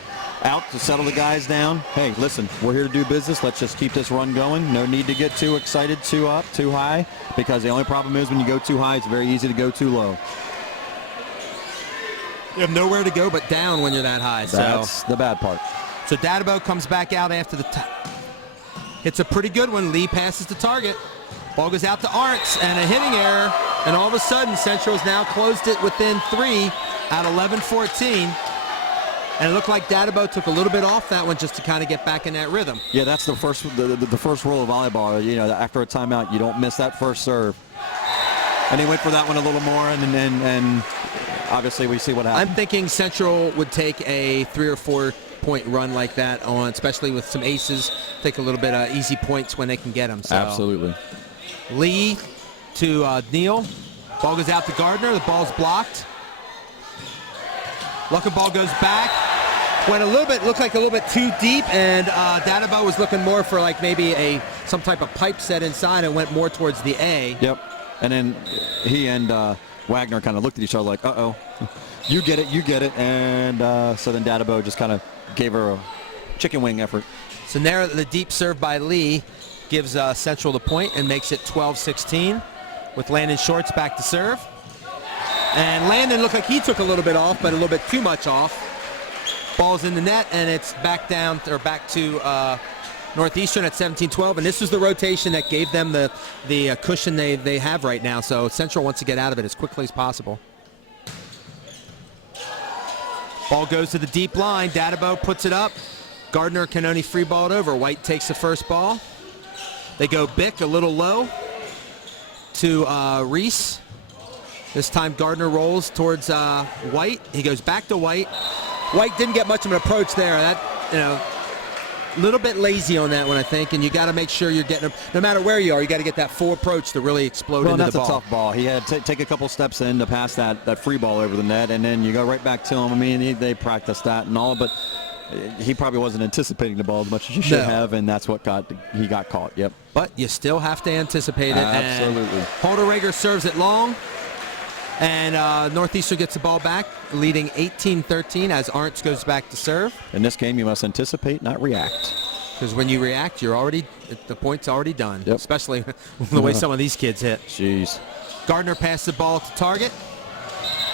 Out to settle the guys down. Hey, listen, we're here to do business. Let's just keep this run going. No need to get too excited, too up, too high, because the only problem is when you go too high, it's very easy to go too low. You have nowhere to go but down when you're that high. That's the bad part. So Dadabo comes back out after the hits a pretty good one. Lee passes the target. Ball goes out to Arntz, and a hitting error. And all of a sudden, Central's now closed it within 3 at 11-14. And it looked like Dadabo took a little bit off that one just to kind of get back in that rhythm. Yeah, that's the first rule of volleyball. After a timeout, you don't miss that first serve. And he went for that one a little more, and obviously we see what happened. I'm thinking Central would take a 3 or 4 point run like that on, especially with some aces. Take a little bit of easy points when they can get them. So. Absolutely. Lee to Neal. Ball goes out to Gardner. The ball's blocked. Lucken ball goes back. Looked like a little bit too deep, and Dadabo was looking more for like maybe some type of pipe set inside and went more towards the A. Yep. And then he and Wagner kind of looked at each other like, uh-oh, you get it. And so then Dadabo just kind of gave her a chicken wing effort. So there, the deep serve by Lee gives Central the point and makes it 12-16 with Landon Shorts back to serve. And Landon looked like he took a little bit off, but a little bit too much off. Ball's in the net, and it's back to Northeastern at 17-12. And this was the rotation that gave them the cushion they have right now. So Central wants to get out of it as quickly as possible. Ball goes to the deep line. Dadabo puts it up. Gardner can only free ball it over. White takes the first ball. They go Bick a little low to Reese. This time Gardner rolls towards White. He goes back to White. White didn't get much of an approach there. A little bit lazy on that one, I think, and you got to make sure you're getting, no matter where you are, you got to get that full approach to really explode into the ball. Well, that's a tough ball. He had to take a couple steps in to pass that free ball over the net, and then you go right back to him. I mean, they practiced that and all, but he probably wasn't anticipating the ball as much as you should have, and that's what he got caught. Yep. But you still have to anticipate it. Absolutely. Holderreger serves it long. And Northeastern gets the ball back, leading 18-13 as Arntz goes back to serve. In this game, you must anticipate, not react. Because when you react, the point's already done, yep. Especially the way some of these kids hit. Jeez. Gardner passed the ball to target.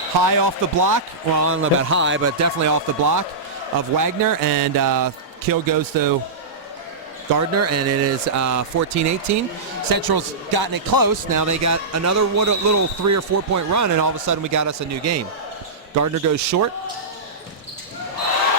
High off the block. Well, I don't know about high, but definitely off the block of Wagner. And kill goes to Gardner, and it is 14-18. Central's gotten it close. Now they got another little 3 or 4 point run, and all of a sudden we got us a new game. Gardner goes short,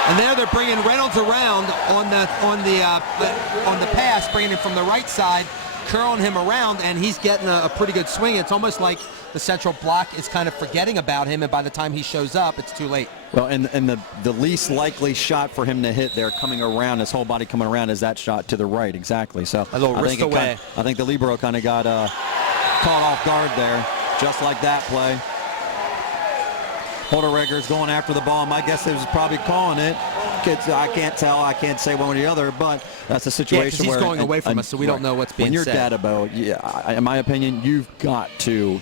and there they're bringing Reynolds around on the pass, bringing him from the right side, curling him around, and he's getting a pretty good swing. It's almost like the Central block is kind of forgetting about him, and by the time he shows up, it's too late. Well, and the least likely shot for him to hit there, coming around, his whole body coming around, is that shot to the right, exactly. So a little wrist away. I think the libero kind of got caught off guard there, just like that play. Holderreger's going after the ball. My guess is probably calling it. I can't tell. I can't say one or the other, but that's a situation because he's where going away from us, so we don't know what's being when you're said. Dabo, in my opinion, you've got to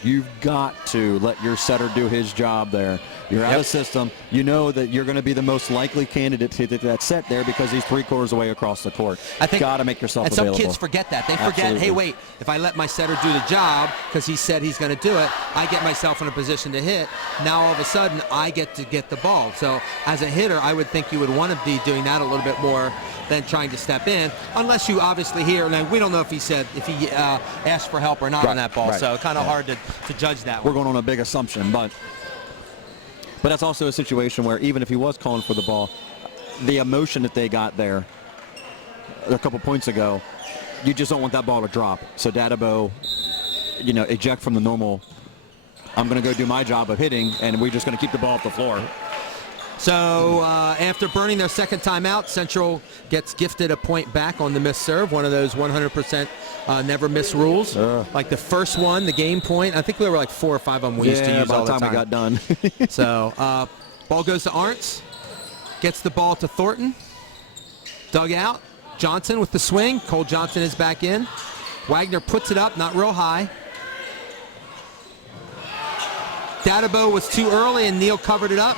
let your setter do his job there. You're out of system. You know that you're going to be the most likely candidate to hit that set there because he's 3/4 away across the court. I think got to make yourself and available. some kids forget that. They forget, Absolutely. hey, wait, if I let my setter do the job because he said he's going to do it, I get myself in a position to hit. Now all of a sudden I get to get the ball. So as a hitter, I would think you would want to be doing that a little bit more than trying to step in, unless you obviously hear. And we don't know if he asked for help or not on that ball. So kind of hard to judge that. We're going on a big assumption, but that's also a situation where even if he was calling for the ball, the emotion that they got there a couple points ago, you just don't want that ball to drop. So Dabo, eject from the normal, I'm going to go do my job of hitting, and we're just going to keep the ball off the floor. So after burning their second timeout, Central gets gifted a point back on the missed serve, one of those 100% never miss rules. Like the first one, the game point, I think there were like 4 or 5 of them we used to use all the time. By the time we got done. So ball goes to Arntz, gets the ball to Thornton, dug out. Johnson with the swing. Cole Johnson is back in. Wagner puts it up, not real high. Dabo was too early and Neal covered it up.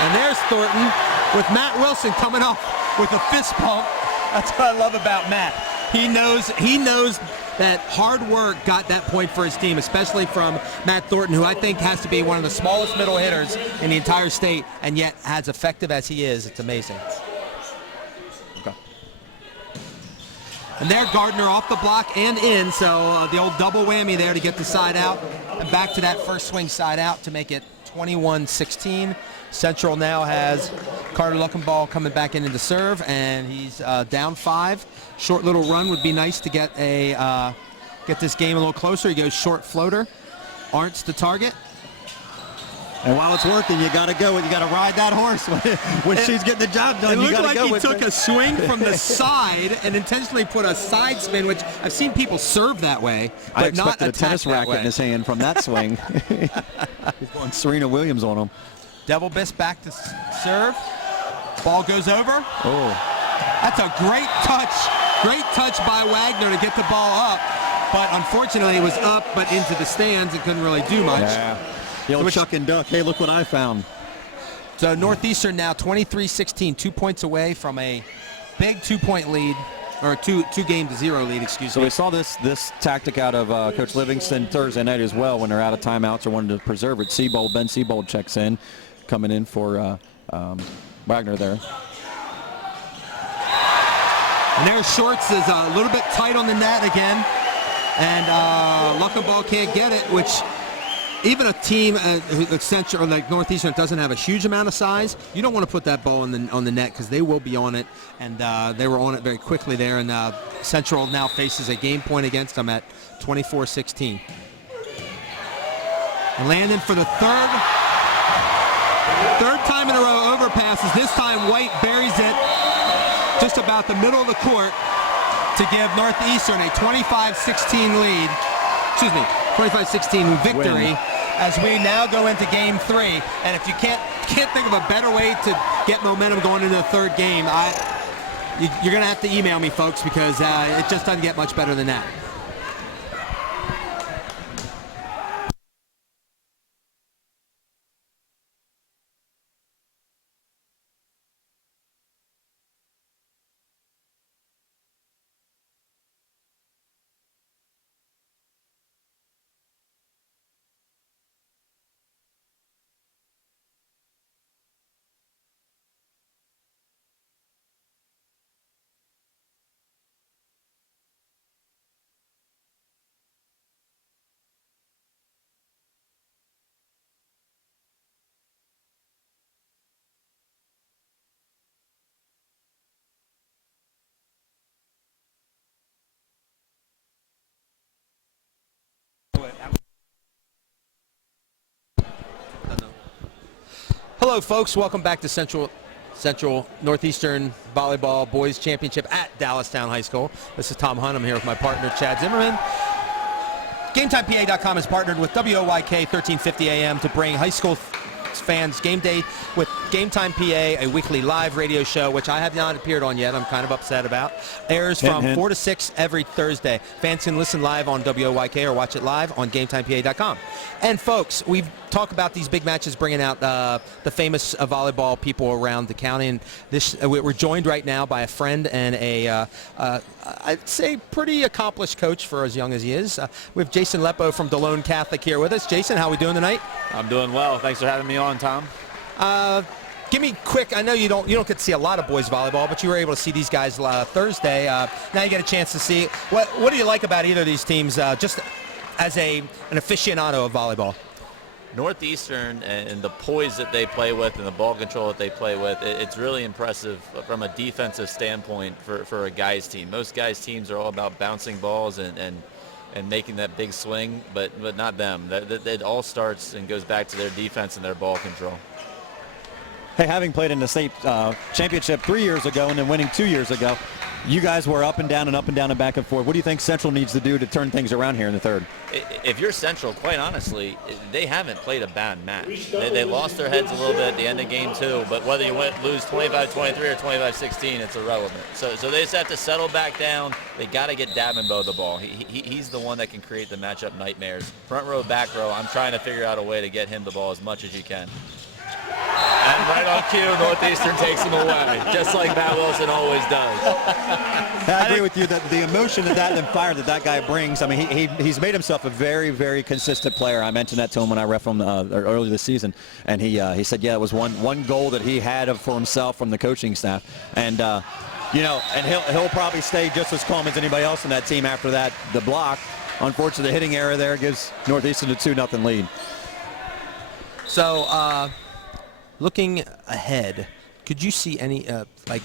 And there's Thornton with Matt Wilson coming off with a fist pump. That's what I love about Matt. He knows that hard work got that point for his team, especially from Matt Thornton, who I think has to be one of the smallest middle hitters in the entire state, and yet as effective as he is, it's amazing. Okay. And there, Gardner off the block and in, so the old double whammy there to get the side out. And back to that first swing side out to make it 21-16. Central now has Carter Luckenball coming back in to serve, and he's down 5. Short little run would be nice to get this game a little closer. He goes short floater. Arntz the target. And while it's working, you got to go. You got to ride that horse when she's getting the job done. It You got looked to like go. he took a swing from the side and intentionally put a side spin, which I've seen people serve that way, but I expected not a tennis racket in his hand from that swing. He's going Serena Williams on him. Devil Biss back to serve. Ball goes over. Oh. That's a great touch. Great touch by Wagner to get the ball up. But unfortunately, it was up but into the stands and couldn't really do much. Yeah. The old chuck and duck. Hey, look what I found. So Northeastern now 23-16, 2 points away from a big 2-point lead, or two game to 0 lead, excuse me. So we saw this tactic out of Coach Livingston Thursday night as well when they're out of timeouts or wanted to preserve it. Ben Seabold checks in, coming in for Wagner there. And there's Shorts is a little bit tight on the net again, and Luckenball can't get it, which even a team like Northeastern doesn't have a huge amount of size, you don't want to put that ball on the net because they will be on it, and they were on it very quickly there, and Central now faces a game point against them at 24-16. And Landon for the third time in a row overpasses. This time White buries it just about the middle of the court to give Northeastern a 25-16 lead. Excuse me, 25-16 victory. Win. As we now go into game 3. And if you can't think of a better way to get momentum going into the third game, you're going to have to email me, folks, because it just doesn't get much better than that. Hello, folks. Welcome back to Central Northeastern Volleyball Boys Championship at Dallastown High School. This is Tom Hunt. I'm here with my partner, Chad Zimmerman. GameTimePA.com has partnered with WYAIAA 1350 AM to bring high school fans game day with Game Time PA, a weekly live radio show, which I have not appeared on yet. I'm kind of upset about. Airs from 4 to 6 every Thursday. Fans can listen live on WYK or watch it live on GameTimePA.com. And folks, we've talked about these big matches bringing out the famous volleyball people around the county. And we're joined right now by a friend and I'd say pretty accomplished coach for as young as he is. We have Jason Leppo from DeLone Catholic here with us. Jason, how are we doing tonight? I'm doing well. Thanks for having me on, Tom. Give me quick. I know you don't get to see a lot of boys volleyball, but you were able to see these guys Thursday. Now you get a chance to see. What do you like about either of these teams, just as an aficionado of volleyball? Northeastern and the poise that they play with and the ball control that they play with, it's really impressive from a defensive standpoint for a guys team. Most guys teams are all about bouncing balls and making that big swing, but not them. It all starts and goes back to their defense and their ball control. Hey, having played in the state championship 3 years ago and then winning 2 years ago, you guys were up and down and back and forth. What do you think Central needs to do to turn things around here in the third? If you're Central, quite honestly, they haven't played a bad match. They lost their heads a little bit at the end of game 2, but whether you lose 25-23 or 25-16, it's irrelevant. So they just have to settle back down. They got to get Davenbo the ball. He's the one that can create the matchup nightmares. Front row, back row, I'm trying to figure out a way to get him the ball as much as you can. And right on cue, Northeastern takes him away, just like Matt Wilson always does. I agree with you that the emotion and fire that guy brings. I mean, he's made himself a very, very consistent player. I mentioned that to him when I ref him earlier this season, and he said, yeah, it was one goal that he had for himself from the coaching staff, and and he'll probably stay just as calm as anybody else in that team after the block. Unfortunately, the hitting error there gives Northeastern a 2-0 lead. So. Looking ahead, could you see any I know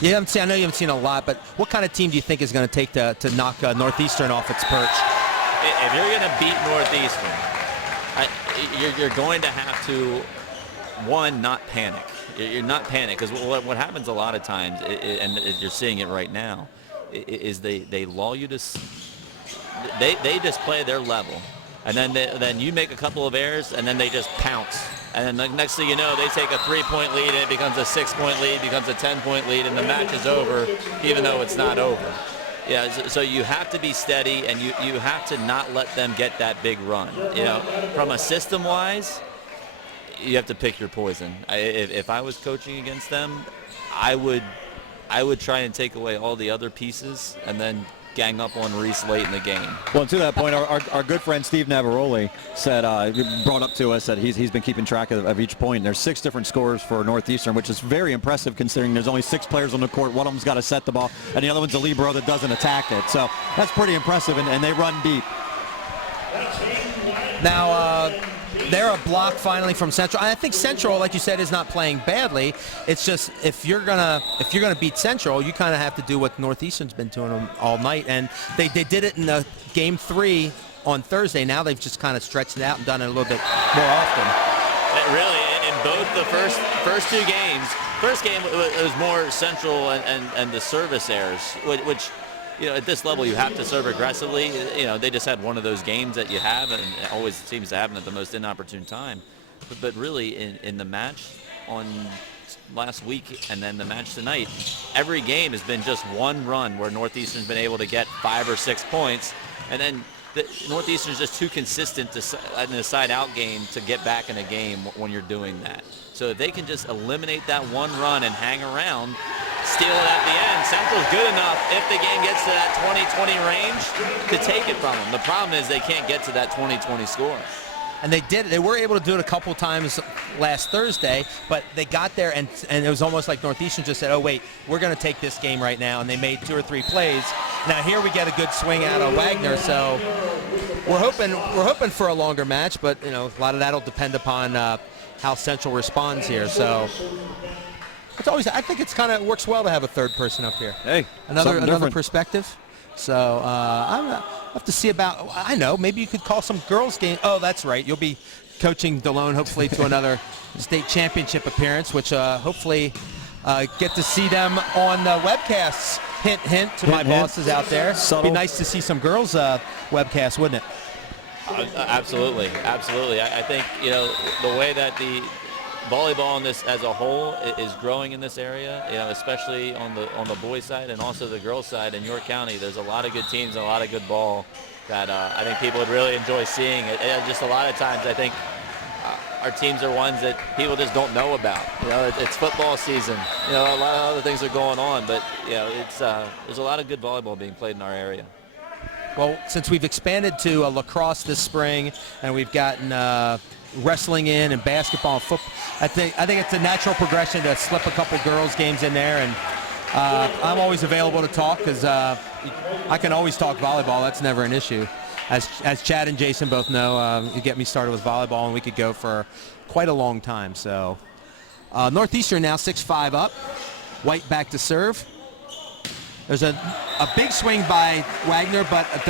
you haven't seen a lot, but what kind of team do you think is going to take to knock Northeastern off its perch? If you're going to beat Northeastern, you're going to have to, one, not panic. You're not panic, because what happens a lot of times, and you're seeing it right now, is they lull you to. They just play their level, and then you make a couple of errors, and then they just pounce. And then the next thing you know, they take a 3-point lead, and it becomes a 6-point lead, becomes a 10-point lead, and the match is over, even though it's not over. Yeah, so you have to be steady, and you have to not let them get that big run. From a system-wise, you have to pick your poison. If I was coaching against them, I would try and take away all the other pieces, and then gang up on Reese late in the game. Well, and to that point, our good friend Steve Navaroli said, brought up to us that he's been keeping track of each point. There's 6 different scores for Northeastern, which is very impressive considering there's only 6 players on the court. One of them's got to set the ball, and the other one's a libero that doesn't attack it. So that's pretty impressive, and they run deep. Now, they're a block finally from Central. I think Central, like you said, is not playing badly. It's just if you're gonna beat Central, you kind of have to do what Northeastern's been doing them all night, and they did it in the game 3 on Thursday. Now they've just kind of stretched it out and done it a little bit more often. Really, in both the first 2 games, first game it was more Central and the service errors, which. At this level, you have to serve aggressively. They just had one of those games that you have, and it always seems to happen at the most inopportune time. But really, in the match on last week and then the match tonight, every game has been just one run where Northeastern's been able to get 5 or 6 points, and then Northeastern's just too consistent in a side-out game to get back in a game when you're doing that. So if they can just eliminate that one run and hang around, steal it at the end, Central's good enough if the game gets to that 20-20 range to take it from them. The problem is they can't get to that 20-20 score. And they did. They were able to do it a couple times last Thursday, but they got there, and it was almost like Northeastern just said, oh, wait, we're going to take this game right now, and they made 2 or 3 plays. Now here we get a good swing out of Wagner, so we're hoping for a longer match, but a lot of that will depend upon how Central responds here. So it's always, I think it's kind of works well to have a third person up here. Hey, another perspective. So I have to see about. I know, maybe you could call some girls' game. Oh, that's right. You'll be coaching DeLone hopefully to another state championship appearance, which hopefully get to see them on the webcasts. Hint, hint to my bosses out there. It'd be nice to see some girls webcasts, wouldn't it? Absolutely. I think the way that volleyball in this as a whole is growing in this area, especially on the boys side and also the girls side in York County. There's a lot of good teams and a lot of good ball that I think people would really enjoy seeing. Just a lot of times I think our teams are ones that people just don't know about. It's football season. A lot of other things are going on, but it's there's a lot of good volleyball being played in our area. Well, since we've expanded to lacrosse this spring and we've gotten wrestling in and basketball and football, I think it's a natural progression to slip a couple girls games in there, and I'm always available to talk because I can always talk volleyball. That's never an issue. As Chad and Jason both know, you get me started with volleyball and we could go for quite a long time. So Northeastern now 6-5 up. White back to serve. There's a big swing by Wagner, but it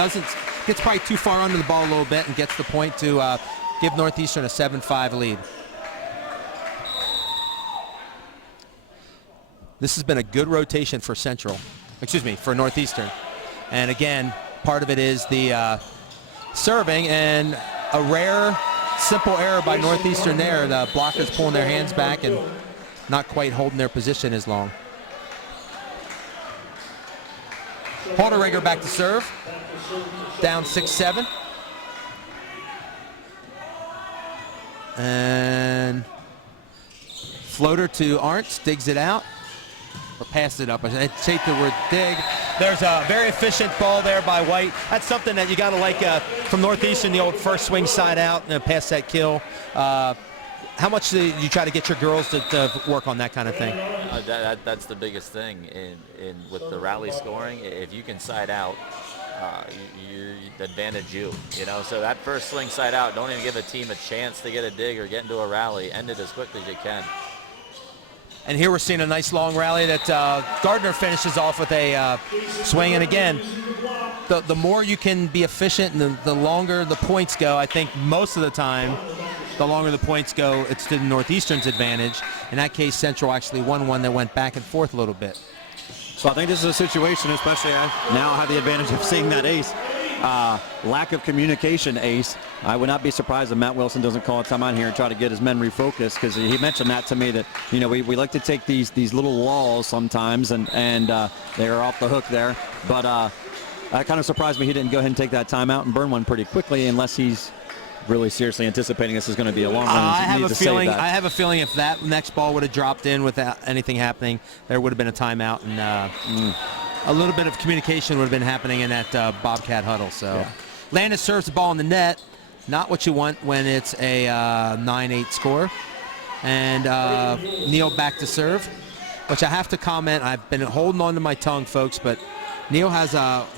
gets probably too far under the ball a little bit and gets the point to give Northeastern a 7-5 lead. This has been a good rotation for for Northeastern. And again, part of it is the serving, and a rare, simple error by Northeastern there. The blockers pulling their hands back and not quite holding their position as long. Halterigger back to serve, down 6-7. And floater to Arntz, digs it out, or passed it up. I say the word dig. There's a very efficient ball there by White. That's something that you got to like from Northeastern, the old first swing side out and pass that kill. How much do you try to get your girls to work on that kind of thing? That's the biggest thing in with the rally scoring. If you can side out, you advantage you. So that first swing side out, don't even give a team a chance to get a dig or get into a rally. End it as quickly as you can. And here we're seeing a nice long rally that Gardner finishes off with a swing. And again, the more you can be efficient and the longer the points go, I think most of the time, the longer the points go, it's to the Northeastern's advantage. In that case, Central actually won one that went back and forth a little bit. So I think this is a situation, especially I now have the advantage of seeing that ace. Lack of communication ace. I would not be surprised if Matt Wilson doesn't call a timeout here and try to get his men refocused, because he mentioned that to me, that we like to take these little lulls sometimes, and they are off the hook there. But that kind of surprised me he didn't go ahead and take that timeout and burn one pretty quickly, unless he's really seriously anticipating this is going to be a long run. I have a feeling if that next ball would have dropped in without anything happening, there would have been a timeout, and a little bit of communication would have been happening in that Bobcat huddle. So yeah. Landis serves the ball in the net. Not what you want when it's a 9-8 score. And Neal back to serve, which I have to comment. I've been holding on to my tongue, folks, but Neal has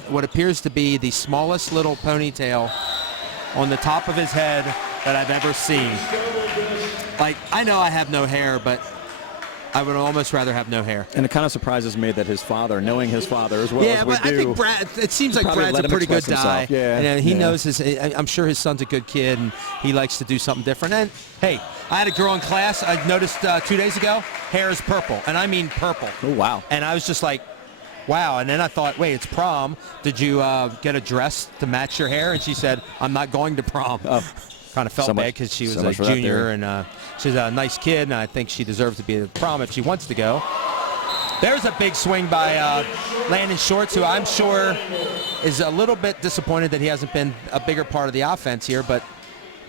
what appears to be the smallest little ponytail on the top of his head that I've ever seen. Like, I know I have no hair, but I would almost rather have no hair. And it kind of surprises me that his father, knowing his father as well as we do. Yeah, but I think Brad, it seems like Brad's a pretty good guy. Yeah, and he knows I'm sure his son's a good kid, and he likes to do something different. And, hey, I had a girl in class, I noticed 2 days ago, hair is purple, and I mean purple. Oh, wow. And I was just like, wow. And then I thought, wait, it's prom. Did you get a dress to match your hair? And she said, I'm not going to prom. Oh. Kind of felt bad because she was a junior, and she's a nice kid, and I think she deserves to be at the prom if she wants to go. There's a big swing by Landon Shorts, who I'm sure is a little bit disappointed that he hasn't been a bigger part of the offense here, but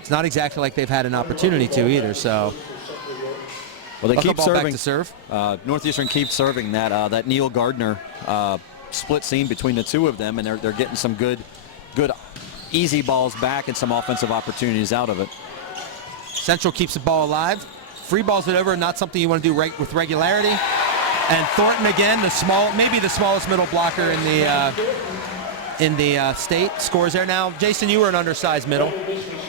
it's not exactly like they've had an opportunity to either. So, well, they keep serving. Back to serve. Northeastern keeps serving that Neal Gardner split seam between the two of them, and they're getting some good easy balls back and some offensive opportunities out of it. Central keeps the ball alive. Free balls it over, not something you want to do with regularity. And Thornton again, maybe the smallest middle blocker in the state, scores there. Now, Jason, you were an undersized middle.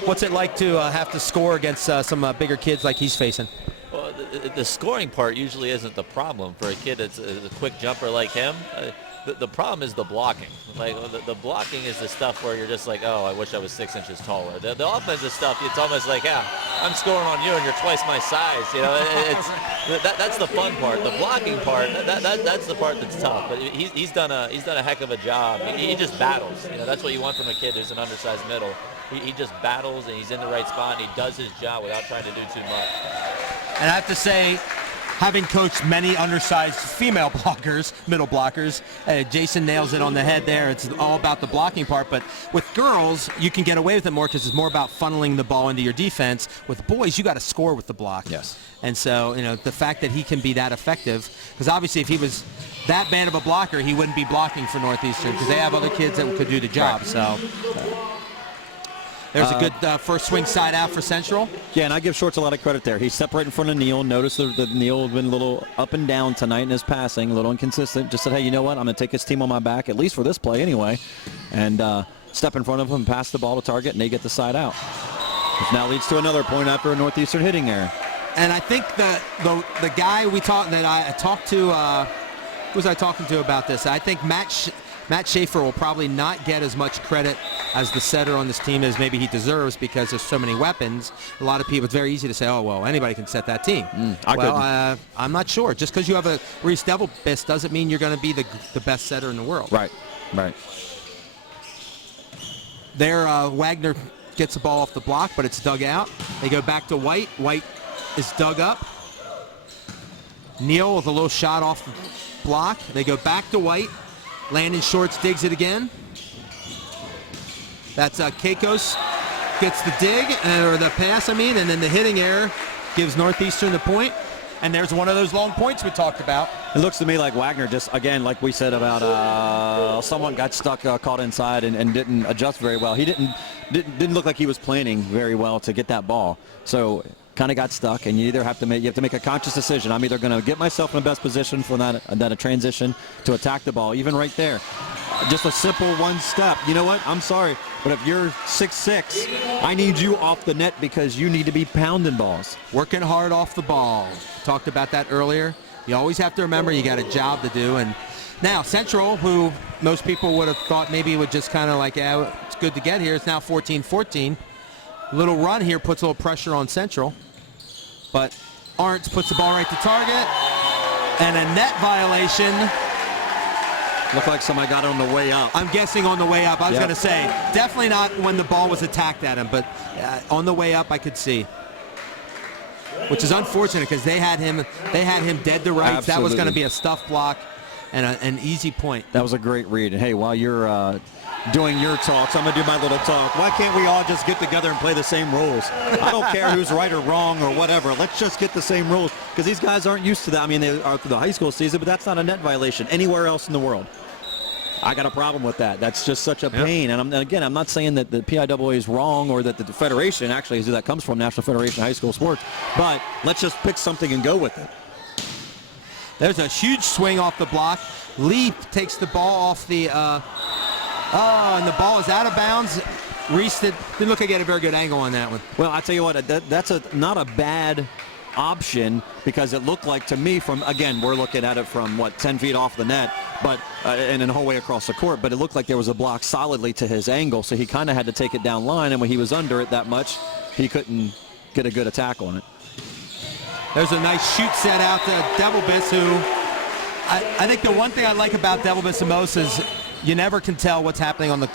What's it like to have to score against some bigger kids like he's facing? Well, the scoring part usually isn't the problem for a kid that's a quick jumper like him. The problem is the blocking. Like the blocking is the stuff where you're just like, oh, I wish I was 6 inches taller. The offensive stuff, it's almost like, yeah, I'm scoring on you and you're twice my size. That's the fun part. The blocking part, that's the part that's tough. But he's done a heck of a job. He just battles. That's what you want from a kid who's an undersized middle. He just battles, and he's in the right spot, and he does his job without trying to do too much. And I have to say, having coached many undersized female blockers, middle blockers, Jason nails it on the head there. It's all about the blocking part. But with girls, you can get away with it more because it's more about funneling the ball into your defense. With boys, you got to score with the block. Yes. And so, the fact that he can be that effective, because obviously if he was that bad of a blocker, he wouldn't be blocking for Northeastern because they have other kids that could do the job. Right. So there's a good first swing side out for Central. Yeah, and I give Shorts a lot of credit there. He's stepped right in front of Neal. Notice that Neal has been a little up and down tonight in his passing, a little inconsistent. Just said, hey, you know what? I'm going to take this team on my back, at least for this play anyway, and step in front of him, pass the ball to target, and they get the side out. Which now leads to another point after a Northeastern hitting error. And I think the guy I talked to, who was I talking to about this? I think Matt Schaefer will probably not get as much credit as the setter on this team as maybe he deserves because there's so many weapons. A lot of people, it's very easy to say, oh, well, anybody can set that team. I'm not sure. Just because you have a Reese Devilbist doesn't mean you're going to be the best setter in the world. Right. There, Wagner gets the ball off the block, but it's dug out. They go back to White. White is dug up. Neal with a little shot off the block. They go back to White. Landon Shorts digs it again. That's Keikos gets the dig, or the pass, and then the hitting error gives Northeastern the point. And there's one of those long points we talked about. It looks to me like Wagner just, again, like we said about someone got stuck, caught inside and didn't adjust very well. He didn't look like he was planning very well to get that ball. So kind of got stuck, and you have to make a conscious decision. I'm either going to get myself in the best position for that a transition to attack the ball, even right there. Just a simple one step. You know what? I'm sorry, but if you're 6'6", I need you off the net because you need to be pounding balls. Working hard off the ball. Talked about that earlier. You always have to remember you got a job to do. And now Central, who most people would have thought maybe would just kind of like, yeah, it's good to get here. It's now 14-14. Little run here puts a little pressure on Central. But Arntz puts the ball right to target. And a net violation. Looked like somebody got it on the way up. I'm guessing on the way up. I was going to say, definitely not when the ball was attacked at him, but on the way up I could see. Which is unfortunate because they had him dead to rights. Absolutely. That was going to be a stuff block and an easy point. That was a great read. And hey, while you're doing your talks, I'm going to do my little talk. Why can't we all just get together and play the same rules? I don't care who's right or wrong or whatever. Let's just get the same rules because these guys aren't used to that. I mean, they are through the high school season, but that's not a net violation anywhere else in the world. I got a problem with that. That's just such a pain. And I'm not saying that the PIAA is wrong or that the Federation actually is who that comes from, National Federation of High School Sports. But let's just pick something and go with it. There's a huge swing off the block. Lee takes the ball off the and the ball is out of bounds. Reese didn't look like he had a very good angle on that one. Well, I tell you what, that's not a bad option because it looked like to me from, again, we're looking at it from 10 feet off the net, but and then the whole way across the court, but it looked like there was a block solidly to his angle, so he kind of had to take it down line, and when he was under it that much, he couldn't get a good attack on it. There's a nice shoot set out to Devilbist, who I think the one thing I like about Devilbist the most is you never can tell what's happening on the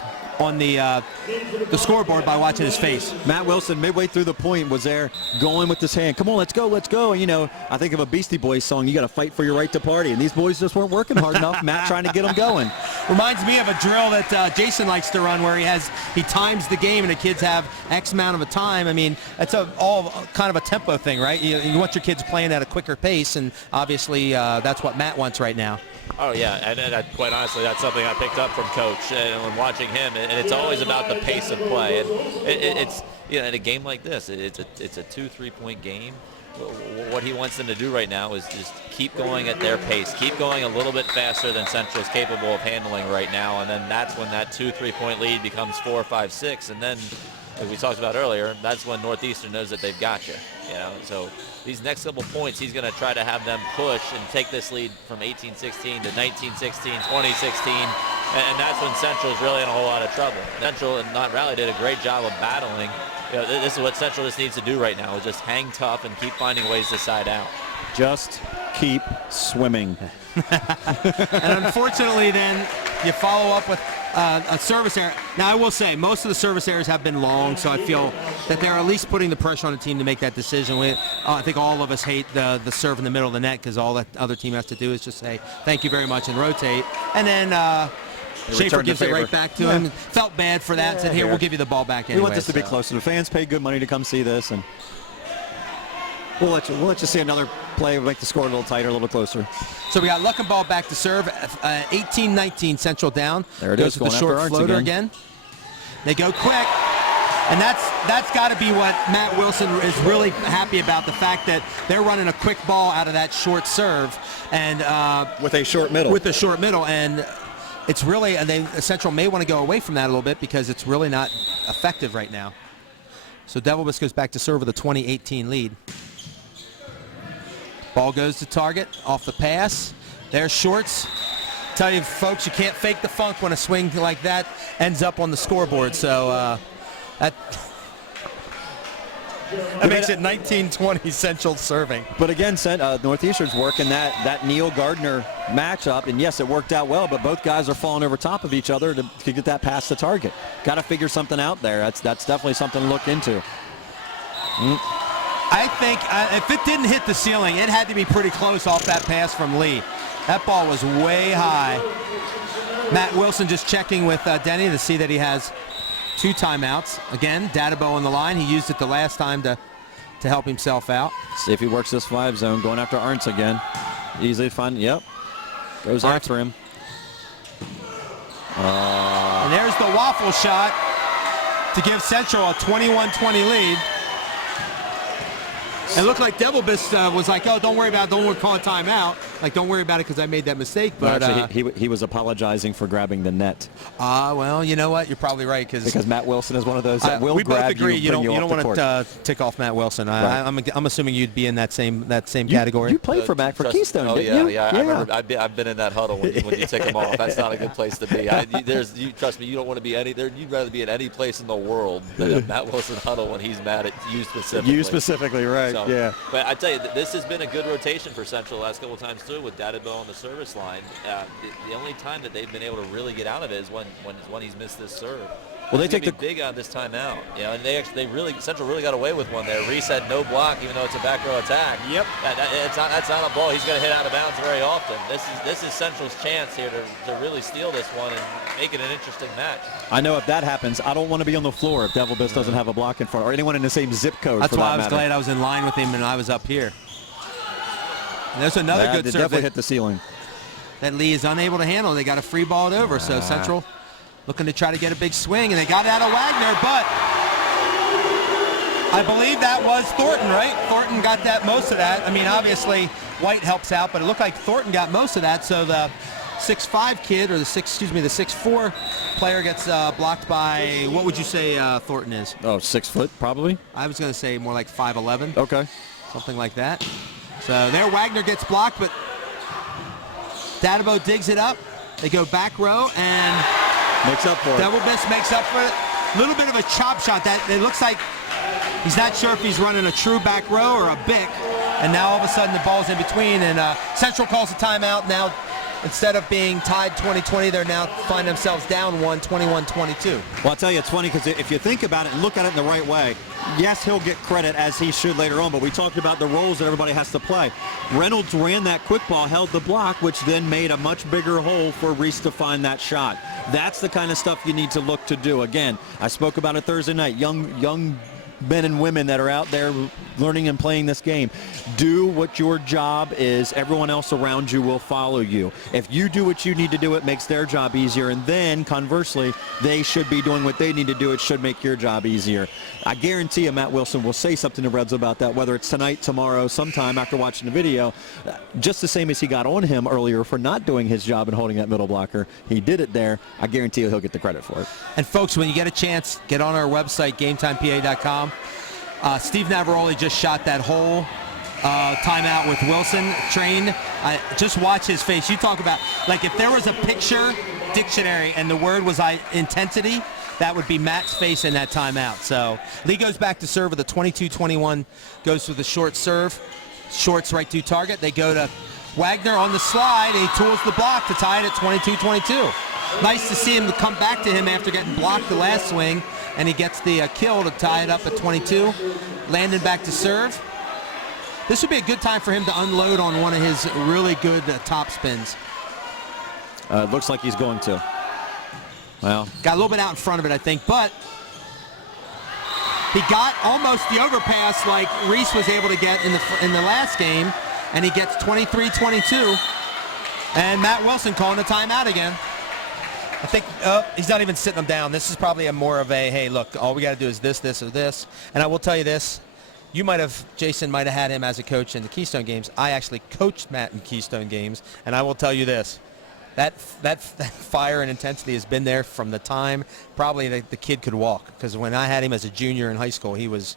scoreboard by watching his face. Matt Wilson, midway through the point, was there going with his hand. Come on, let's go, let's go. And, I think of a Beastie Boys song, you got to fight for your right to party. And these boys just weren't working hard enough. Matt trying to get them going. Reminds me of a drill that Jason likes to run where he times the game and the kids have X amount of a time. I mean, it's all kind of a tempo thing, right? You want your kids playing at a quicker pace, and obviously that's what Matt wants right now. Oh, yeah, and quite honestly, that's something I picked up from Coach and when watching him, and it's always about the pace of play. And it's in a game like this, it's a 2-3 point game. What he wants them to do right now is just keep going at their pace, keep going a little bit faster than Central is capable of handling right now, and then that's when that 2-3 point lead becomes 4, 5, 6, and then, as we talked about earlier, that's when Northeastern knows that they've got you. So these next couple points, he's going to try to have them push and take this lead from 18-16 to 19-16, 20-16, and that's when Central's really in a whole lot of trouble. Central and Not Rally did a great job of battling. This is what Central just needs to do right now, is just hang tough and keep finding ways to side out. Just keep swimming. And unfortunately then, you follow up with a service error. Now, I will say, most of the service errors have been long, so I feel that they're at least putting the pressure on the team to make that decision. I think all of us hate the serve in the middle of the net because all that other team has to do is just say, thank you very much, and rotate. And then Schaefer gives it right back to him. Felt bad for that. Said, here, we'll give you the ball back anyway. We want this to be closer. The fans paid good money to come see this, and we'll let you see another play, make the score a little tighter, a little closer. So we got Luckenball back to serve, 18-19 Central down. There it goes is, with the going short after floater Arntz again. They go quick, and that's got to be what Matt Wilson is really happy about, the fact that they're running a quick ball out of that short serve, and with a short middle. With a short middle, and it's really Central may want to go away from that a little bit because it's really not effective right now. So Devilbus goes back to serve with a 20-18 lead. Ball goes to target off the pass. There's Shorts. Tell you folks, you can't fake the funk when a swing like that ends up on the scoreboard. So that makes it 19-20 Central serving. But again, Northeastern's working that Neil Gardner matchup, and yes, it worked out well, but both guys are falling over top of each other to get that pass to target. Got to figure something out there. That's definitely something to look into. I think if it didn't hit the ceiling, it had to be pretty close off that pass from Lee. That ball was way high. Matt Wilson just checking with Denny to see that he has 2 timeouts. Again, Dadabo on the line. He used it the last time to help himself out. See if he works this 5 zone, going after Arntz again. Easily find, yep. Goes after him. And there's the waffle shot to give Central a 21-20 lead. It looked like Devilbus was like, oh, don't worry about it. Don't call a timeout. Like, don't worry about it because I made that mistake. But no, actually, he was apologizing for grabbing the net. Well, you know what? You're probably right. Because Matt Wilson is one of those that will we grab both agree you don't want to tick off Matt Wilson. Right. I'm assuming you'd be in that same category. You played for Matt for Keystone, didn't you? Yeah. I remember. I've been in that huddle when you take him off. That's not a good place to be. You trust me. You don't want to be you'd rather be in any place in the world than a Matt Wilson huddle when he's mad at you specifically. You specifically, right? So, yeah. But I tell you, this has been a good rotation for Central the last couple of times too, with Dadabo on the service line. The only time that they've been able to really get out of it is when he's missed this serve. Well, they take the big on this timeout, and Central really got away with one there. Reese had no block, even though it's a back row attack. Yep. That's not a ball he's going to hit out of bounds very often. This is Central's chance here to really steal this one and make it an interesting match. I know if that happens, I don't want to be on the floor if Devilbus doesn't have a block in front, or anyone in the same zip code. That's why I was glad I was in line with him and I was up here. And there's another good serve. Definitely hit the ceiling. That Lee is unable to handle. They got to free ball it over. So Central looking to try to get a big swing, and they got it out of Wagner, but I believe that was Thornton, right? Thornton got that most of that. I mean, obviously White helps out, but it looked like Thornton got most of that. So the 6'5" kid, or the 6'4" player gets blocked by, what would you say Thornton is? Oh, 6 foot probably. I was going to say more like 5'11". Okay. Something like that. So there Wagner gets blocked, but Dadabo digs it up. They go back row and makes up for it. Devilbus makes up for it. A little bit of a chop shot. That it looks like he's not sure if he's running a true back row or a bic. And now all of a sudden the ball's in between, and Central calls a timeout. Now instead of being tied 20-20, they're now find themselves down 21-22. Well, I'll tell you, it's funny because if you think about it and look at it in the right way, yes, he'll get credit as he should later on, but we talked about the roles that everybody has to play. Reynolds ran that quick ball, held the block, which then made a much bigger hole for Reese to find that shot. That's the kind of stuff you need to look to do. Again, I spoke about it Thursday night. Young men and women that are out there learning and playing this game. Do what your job is. Everyone else around you will follow you. If you do what you need to do, it makes their job easier. And then, conversely, they should be doing what they need to do. It should make your job easier. I guarantee you Matt Wilson will say something to Reds about that, whether it's tonight, tomorrow, sometime after watching the video. Just the same as he got on him earlier for not doing his job and holding that middle blocker. He did it there. I guarantee you he'll get the credit for it. And folks, when you get a chance, get on our website, GameTimePA.com. Steve Navaroli just shot that whole timeout with Wilson trained. Just watch his face. You talk about, like, if there was a picture dictionary and the word was intensity, that would be Matt's face in that timeout. So Lee goes back to serve with a 22-21, goes with the short serve. Shorts right to target. They go to Wagner on the slide, and he tools the block to tie it at 22-22. Nice to see him come back to him after getting blocked the last swing, and he gets the kill to tie it up at 22. Landon back to serve. This would be a good time for him to unload on one of his really good top spins. It looks like he's going to. Well, got a little bit out in front of it, I think, but he got almost the overpass like Reese was able to get in the last game, and he gets 23-22. And Matt Wilson calling a timeout again. I think he's not even sitting them down. This is probably more of a, hey, look, all we got to do is this, this, or this. And I will tell you this. Jason might have had him as a coach in the Keystone games. I actually coached Matt in Keystone games, and I will tell you this. That fire and intensity has been there from the time probably the kid could walk. Because when I had him as a junior in high school, he was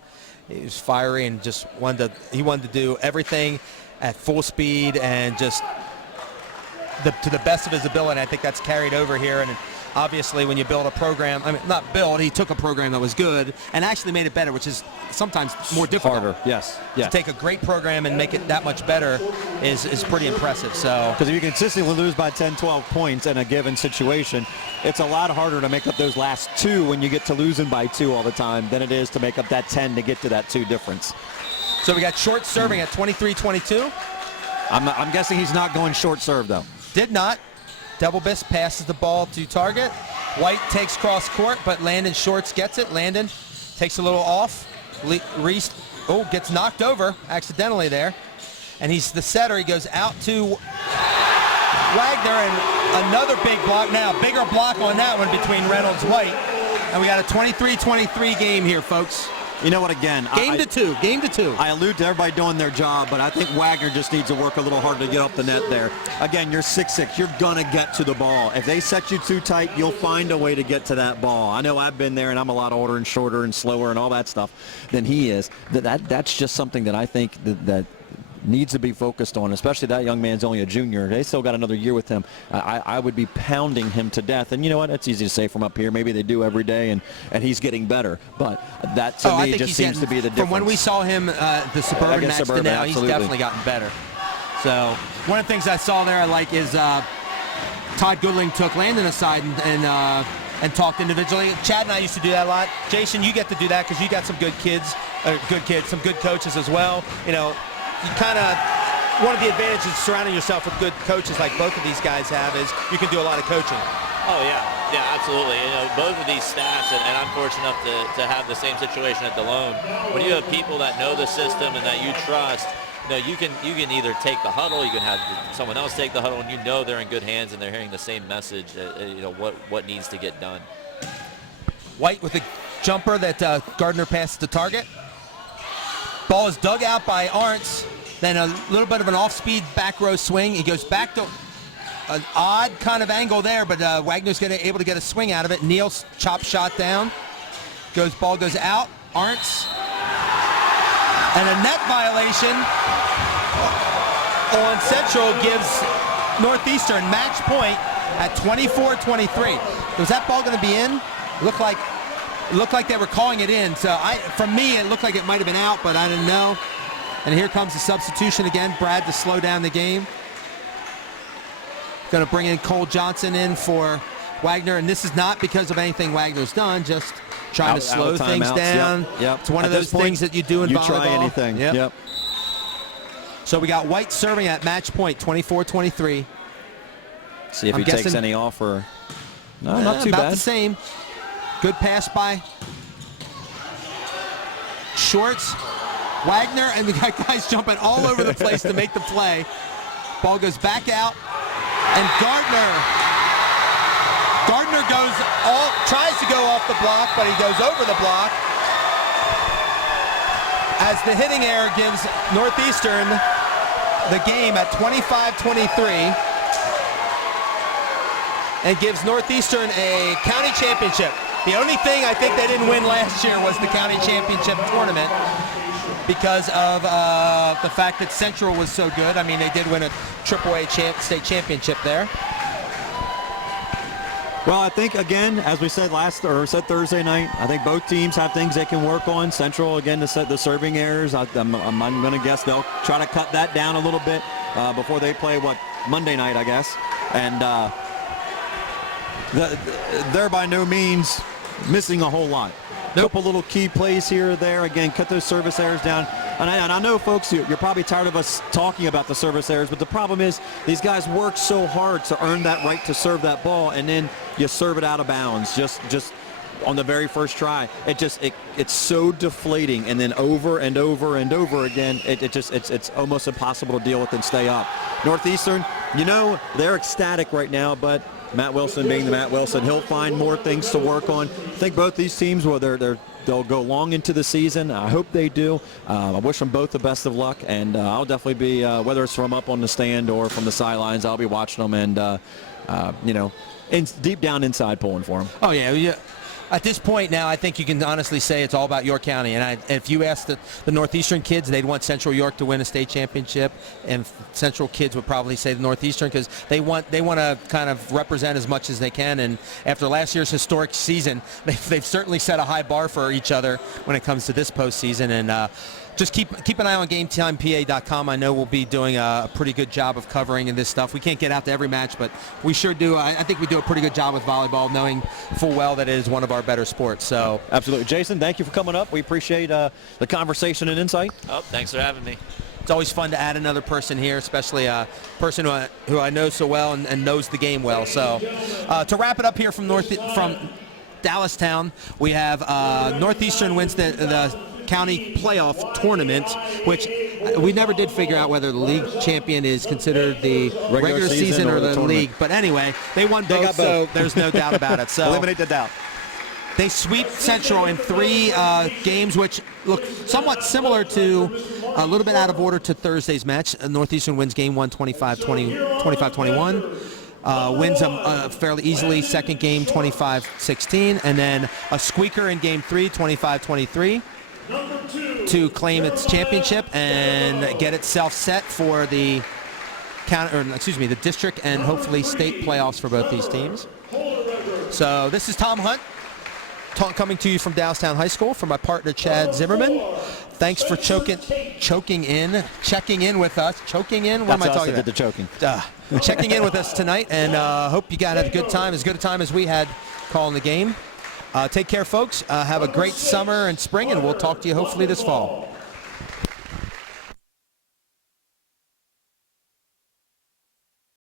fiery and just wanted to do everything at full speed and just to the best of his ability. I think that's carried over here. And obviously, when you build a program, he took a program that was good and actually made it better, which is sometimes more difficult. Harder, yes. To take a great program and make it that much better is pretty impressive. So, because if you consistently lose by 10, 12 points in a given situation, it's a lot harder to make up those last 2 when you get to losing by 2 all the time than it is to make up that 10 to get to that 2 difference. So we got short serving at 23-22. I'm guessing he's not going short serve, though. Did not. Double Biss passes the ball to target. White takes cross court, but Landon Shorts gets it. Landon takes a little off. Reese, gets knocked over accidentally there. And he's the setter. He goes out to Wagner, and another big block now. Bigger block on that one between Reynolds and White. And we got a 23-23 game here, folks. You know what, again, Game to two. I allude to everybody doing their job, but I think Wagner just needs to work a little harder to get up the net there. Again, you're 6'6". You're going to get to the ball. If they set you too tight, you'll find a way to get to that ball. I know I've been there, and I'm a lot older and shorter and slower and all that stuff than he is. That's just something that I think that needs to be focused on, especially that young man's only a junior. They still got another year with him. I would be pounding him to death. And you know what? It's easy to say from up here. Maybe they do every day, and he's getting better. But that, to me, just seems to be the difference. From when we saw him the Suburban match to now, he's definitely gotten better. So one of the things I saw there I like is Todd Goodling took Landon aside and talked individually. Chad and I used to do that a lot. Jason, you get to do that because you got some good kids, some good coaches as well. You know, you kind of, one of the advantages of surrounding yourself with good coaches like both of these guys have is you can do a lot of coaching. Oh, yeah, absolutely. You know, both of these staffs, and I'm fortunate enough to have the same situation at Delone. When you have people that know the system and that you trust, you know, you can either take the huddle, you can have someone else take the huddle, and you know they're in good hands and they're hearing the same message, you know, what needs to get done. White with a jumper that Gardner passes to target. Ball is dug out by Arntz. Then a little bit of an off-speed back row swing. He goes back to an odd kind of angle there, but Wagner's able to get a swing out of it. Neal's chop shot down. Ball goes out. Arntz. And a net violation on Central gives Northeastern match point at 24-23. Was that ball going to be in? Looked like they were calling it in. So from me, it looked like it might have been out, but I didn't know. And here comes the substitution again. Brad to slow down the game. Going to bring in Cole Johnson in for Wagner. And this is not because of anything Wagner's done, just trying to slow things down. Yep. It's one of those things that you do in volleyball. You try anything. Yep. So we got White serving at match point, 24-23. See if he takes any off or... No, not too bad. About the same. Good pass by Shorts. Wagner, and the guys jumping all over the place to make the play. Ball goes back out, and Gardner tries to go off the block, but he goes over the block as the hitting error gives Northeastern the game at 25-23 and gives Northeastern a county championship. The only thing I think they didn't win last year was the county championship tournament because of the fact that Central was so good. I mean, they did win a AAA state championship there. Well, I think, again, as we said Thursday night, I think both teams have things they can work on. Central, again, to set the serving errors. I'm going to guess they'll try to cut that down a little bit before they play, Monday night, I guess. And they're by no means missing a whole lot. Couple little key plays here or there. Again, cut those service errors down. And I know, folks, you're probably tired of us talking about the service errors, but the problem is these guys work so hard to earn that right to serve that ball, and then you serve it out of bounds just on the very first try. It's so deflating, and then over and over and over again, it's almost impossible to deal with and stay up. Northeastern, they're ecstatic right now, but Matt Wilson being the Matt Wilson, he'll find more things to work on. I think both these teams, they'll go long into the season. I hope they do. I wish them both the best of luck, and I'll definitely be, whether it's from up on the stand or from the sidelines, I'll be watching them and, deep down inside pulling for them. Oh, yeah. At this point now, I think you can honestly say it's all about York County. And if you ask the Northeastern kids, they'd want Central York to win a state championship, and Central kids would probably say the Northeastern, because they want to kind of represent as much as they can. And after last year's historic season, they've certainly set a high bar for each other when it comes to this postseason. And just keep an eye on GameTimePA.com. I know we'll be doing a pretty good job of covering this stuff. We can't get out to every match, but we sure do. I think we do a pretty good job with volleyball, knowing full well that it is one of our better sports. So absolutely. Jason, thank you for coming up. We appreciate the conversation and insight. Oh, thanks for having me. It's always fun to add another person here, especially a person who I know so well and knows the game well. So to wrap it up here from Dallastown, we have Northeastern wins the county playoff tournament, which we never did figure out whether the league champion is considered the regular season or the league. But anyway, they won both, so there's no doubt about it. So eliminate the doubt. They sweep Central in 3 games, which look somewhat similar to, a little bit out of order to Thursday's match. Northeastern wins game 1 25-21. Wins them fairly easily. Second game 25-16, and then a squeaker in game 3 25-23 to claim its championship and get itself set for the the district and hopefully state playoffs for both these teams. So this is Tom Hunt coming to you from Dallastown High School, from my partner Chad Zimmerman. Thanks for checking in with us. Choking in? What am I talking about? The choking. Checking in with us tonight, and hope you got a good time, as good a time as we had calling the game. Take care, folks. Have a great summer and spring, and we'll talk to you hopefully this fall.